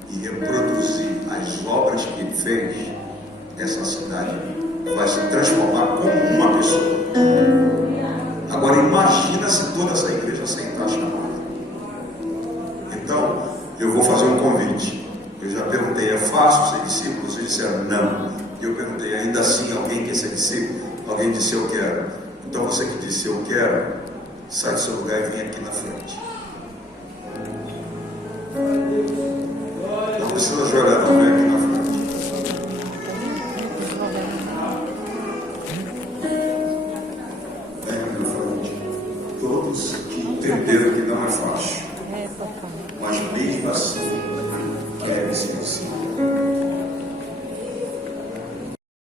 e reproduzir as obras que ele fez, essa cidade vai se transformar como uma pessoa. Agora imagina se toda essa igreja aceitar a chamada. Então eu vou fazer um convite. Eu já perguntei: é fácil ser discípulo? Vocês disseram não. E eu perguntei: ainda assim alguém quer ser discípulo? Alguém disse: eu quero. Então você que disse eu quero, sai do seu lugar e vem aqui na frente. Não precisa chorar, não, vem aqui na frente. Vem aqui na frente. Todos que entenderam que não é fácil, mas mesmo assim querem ser discípulos.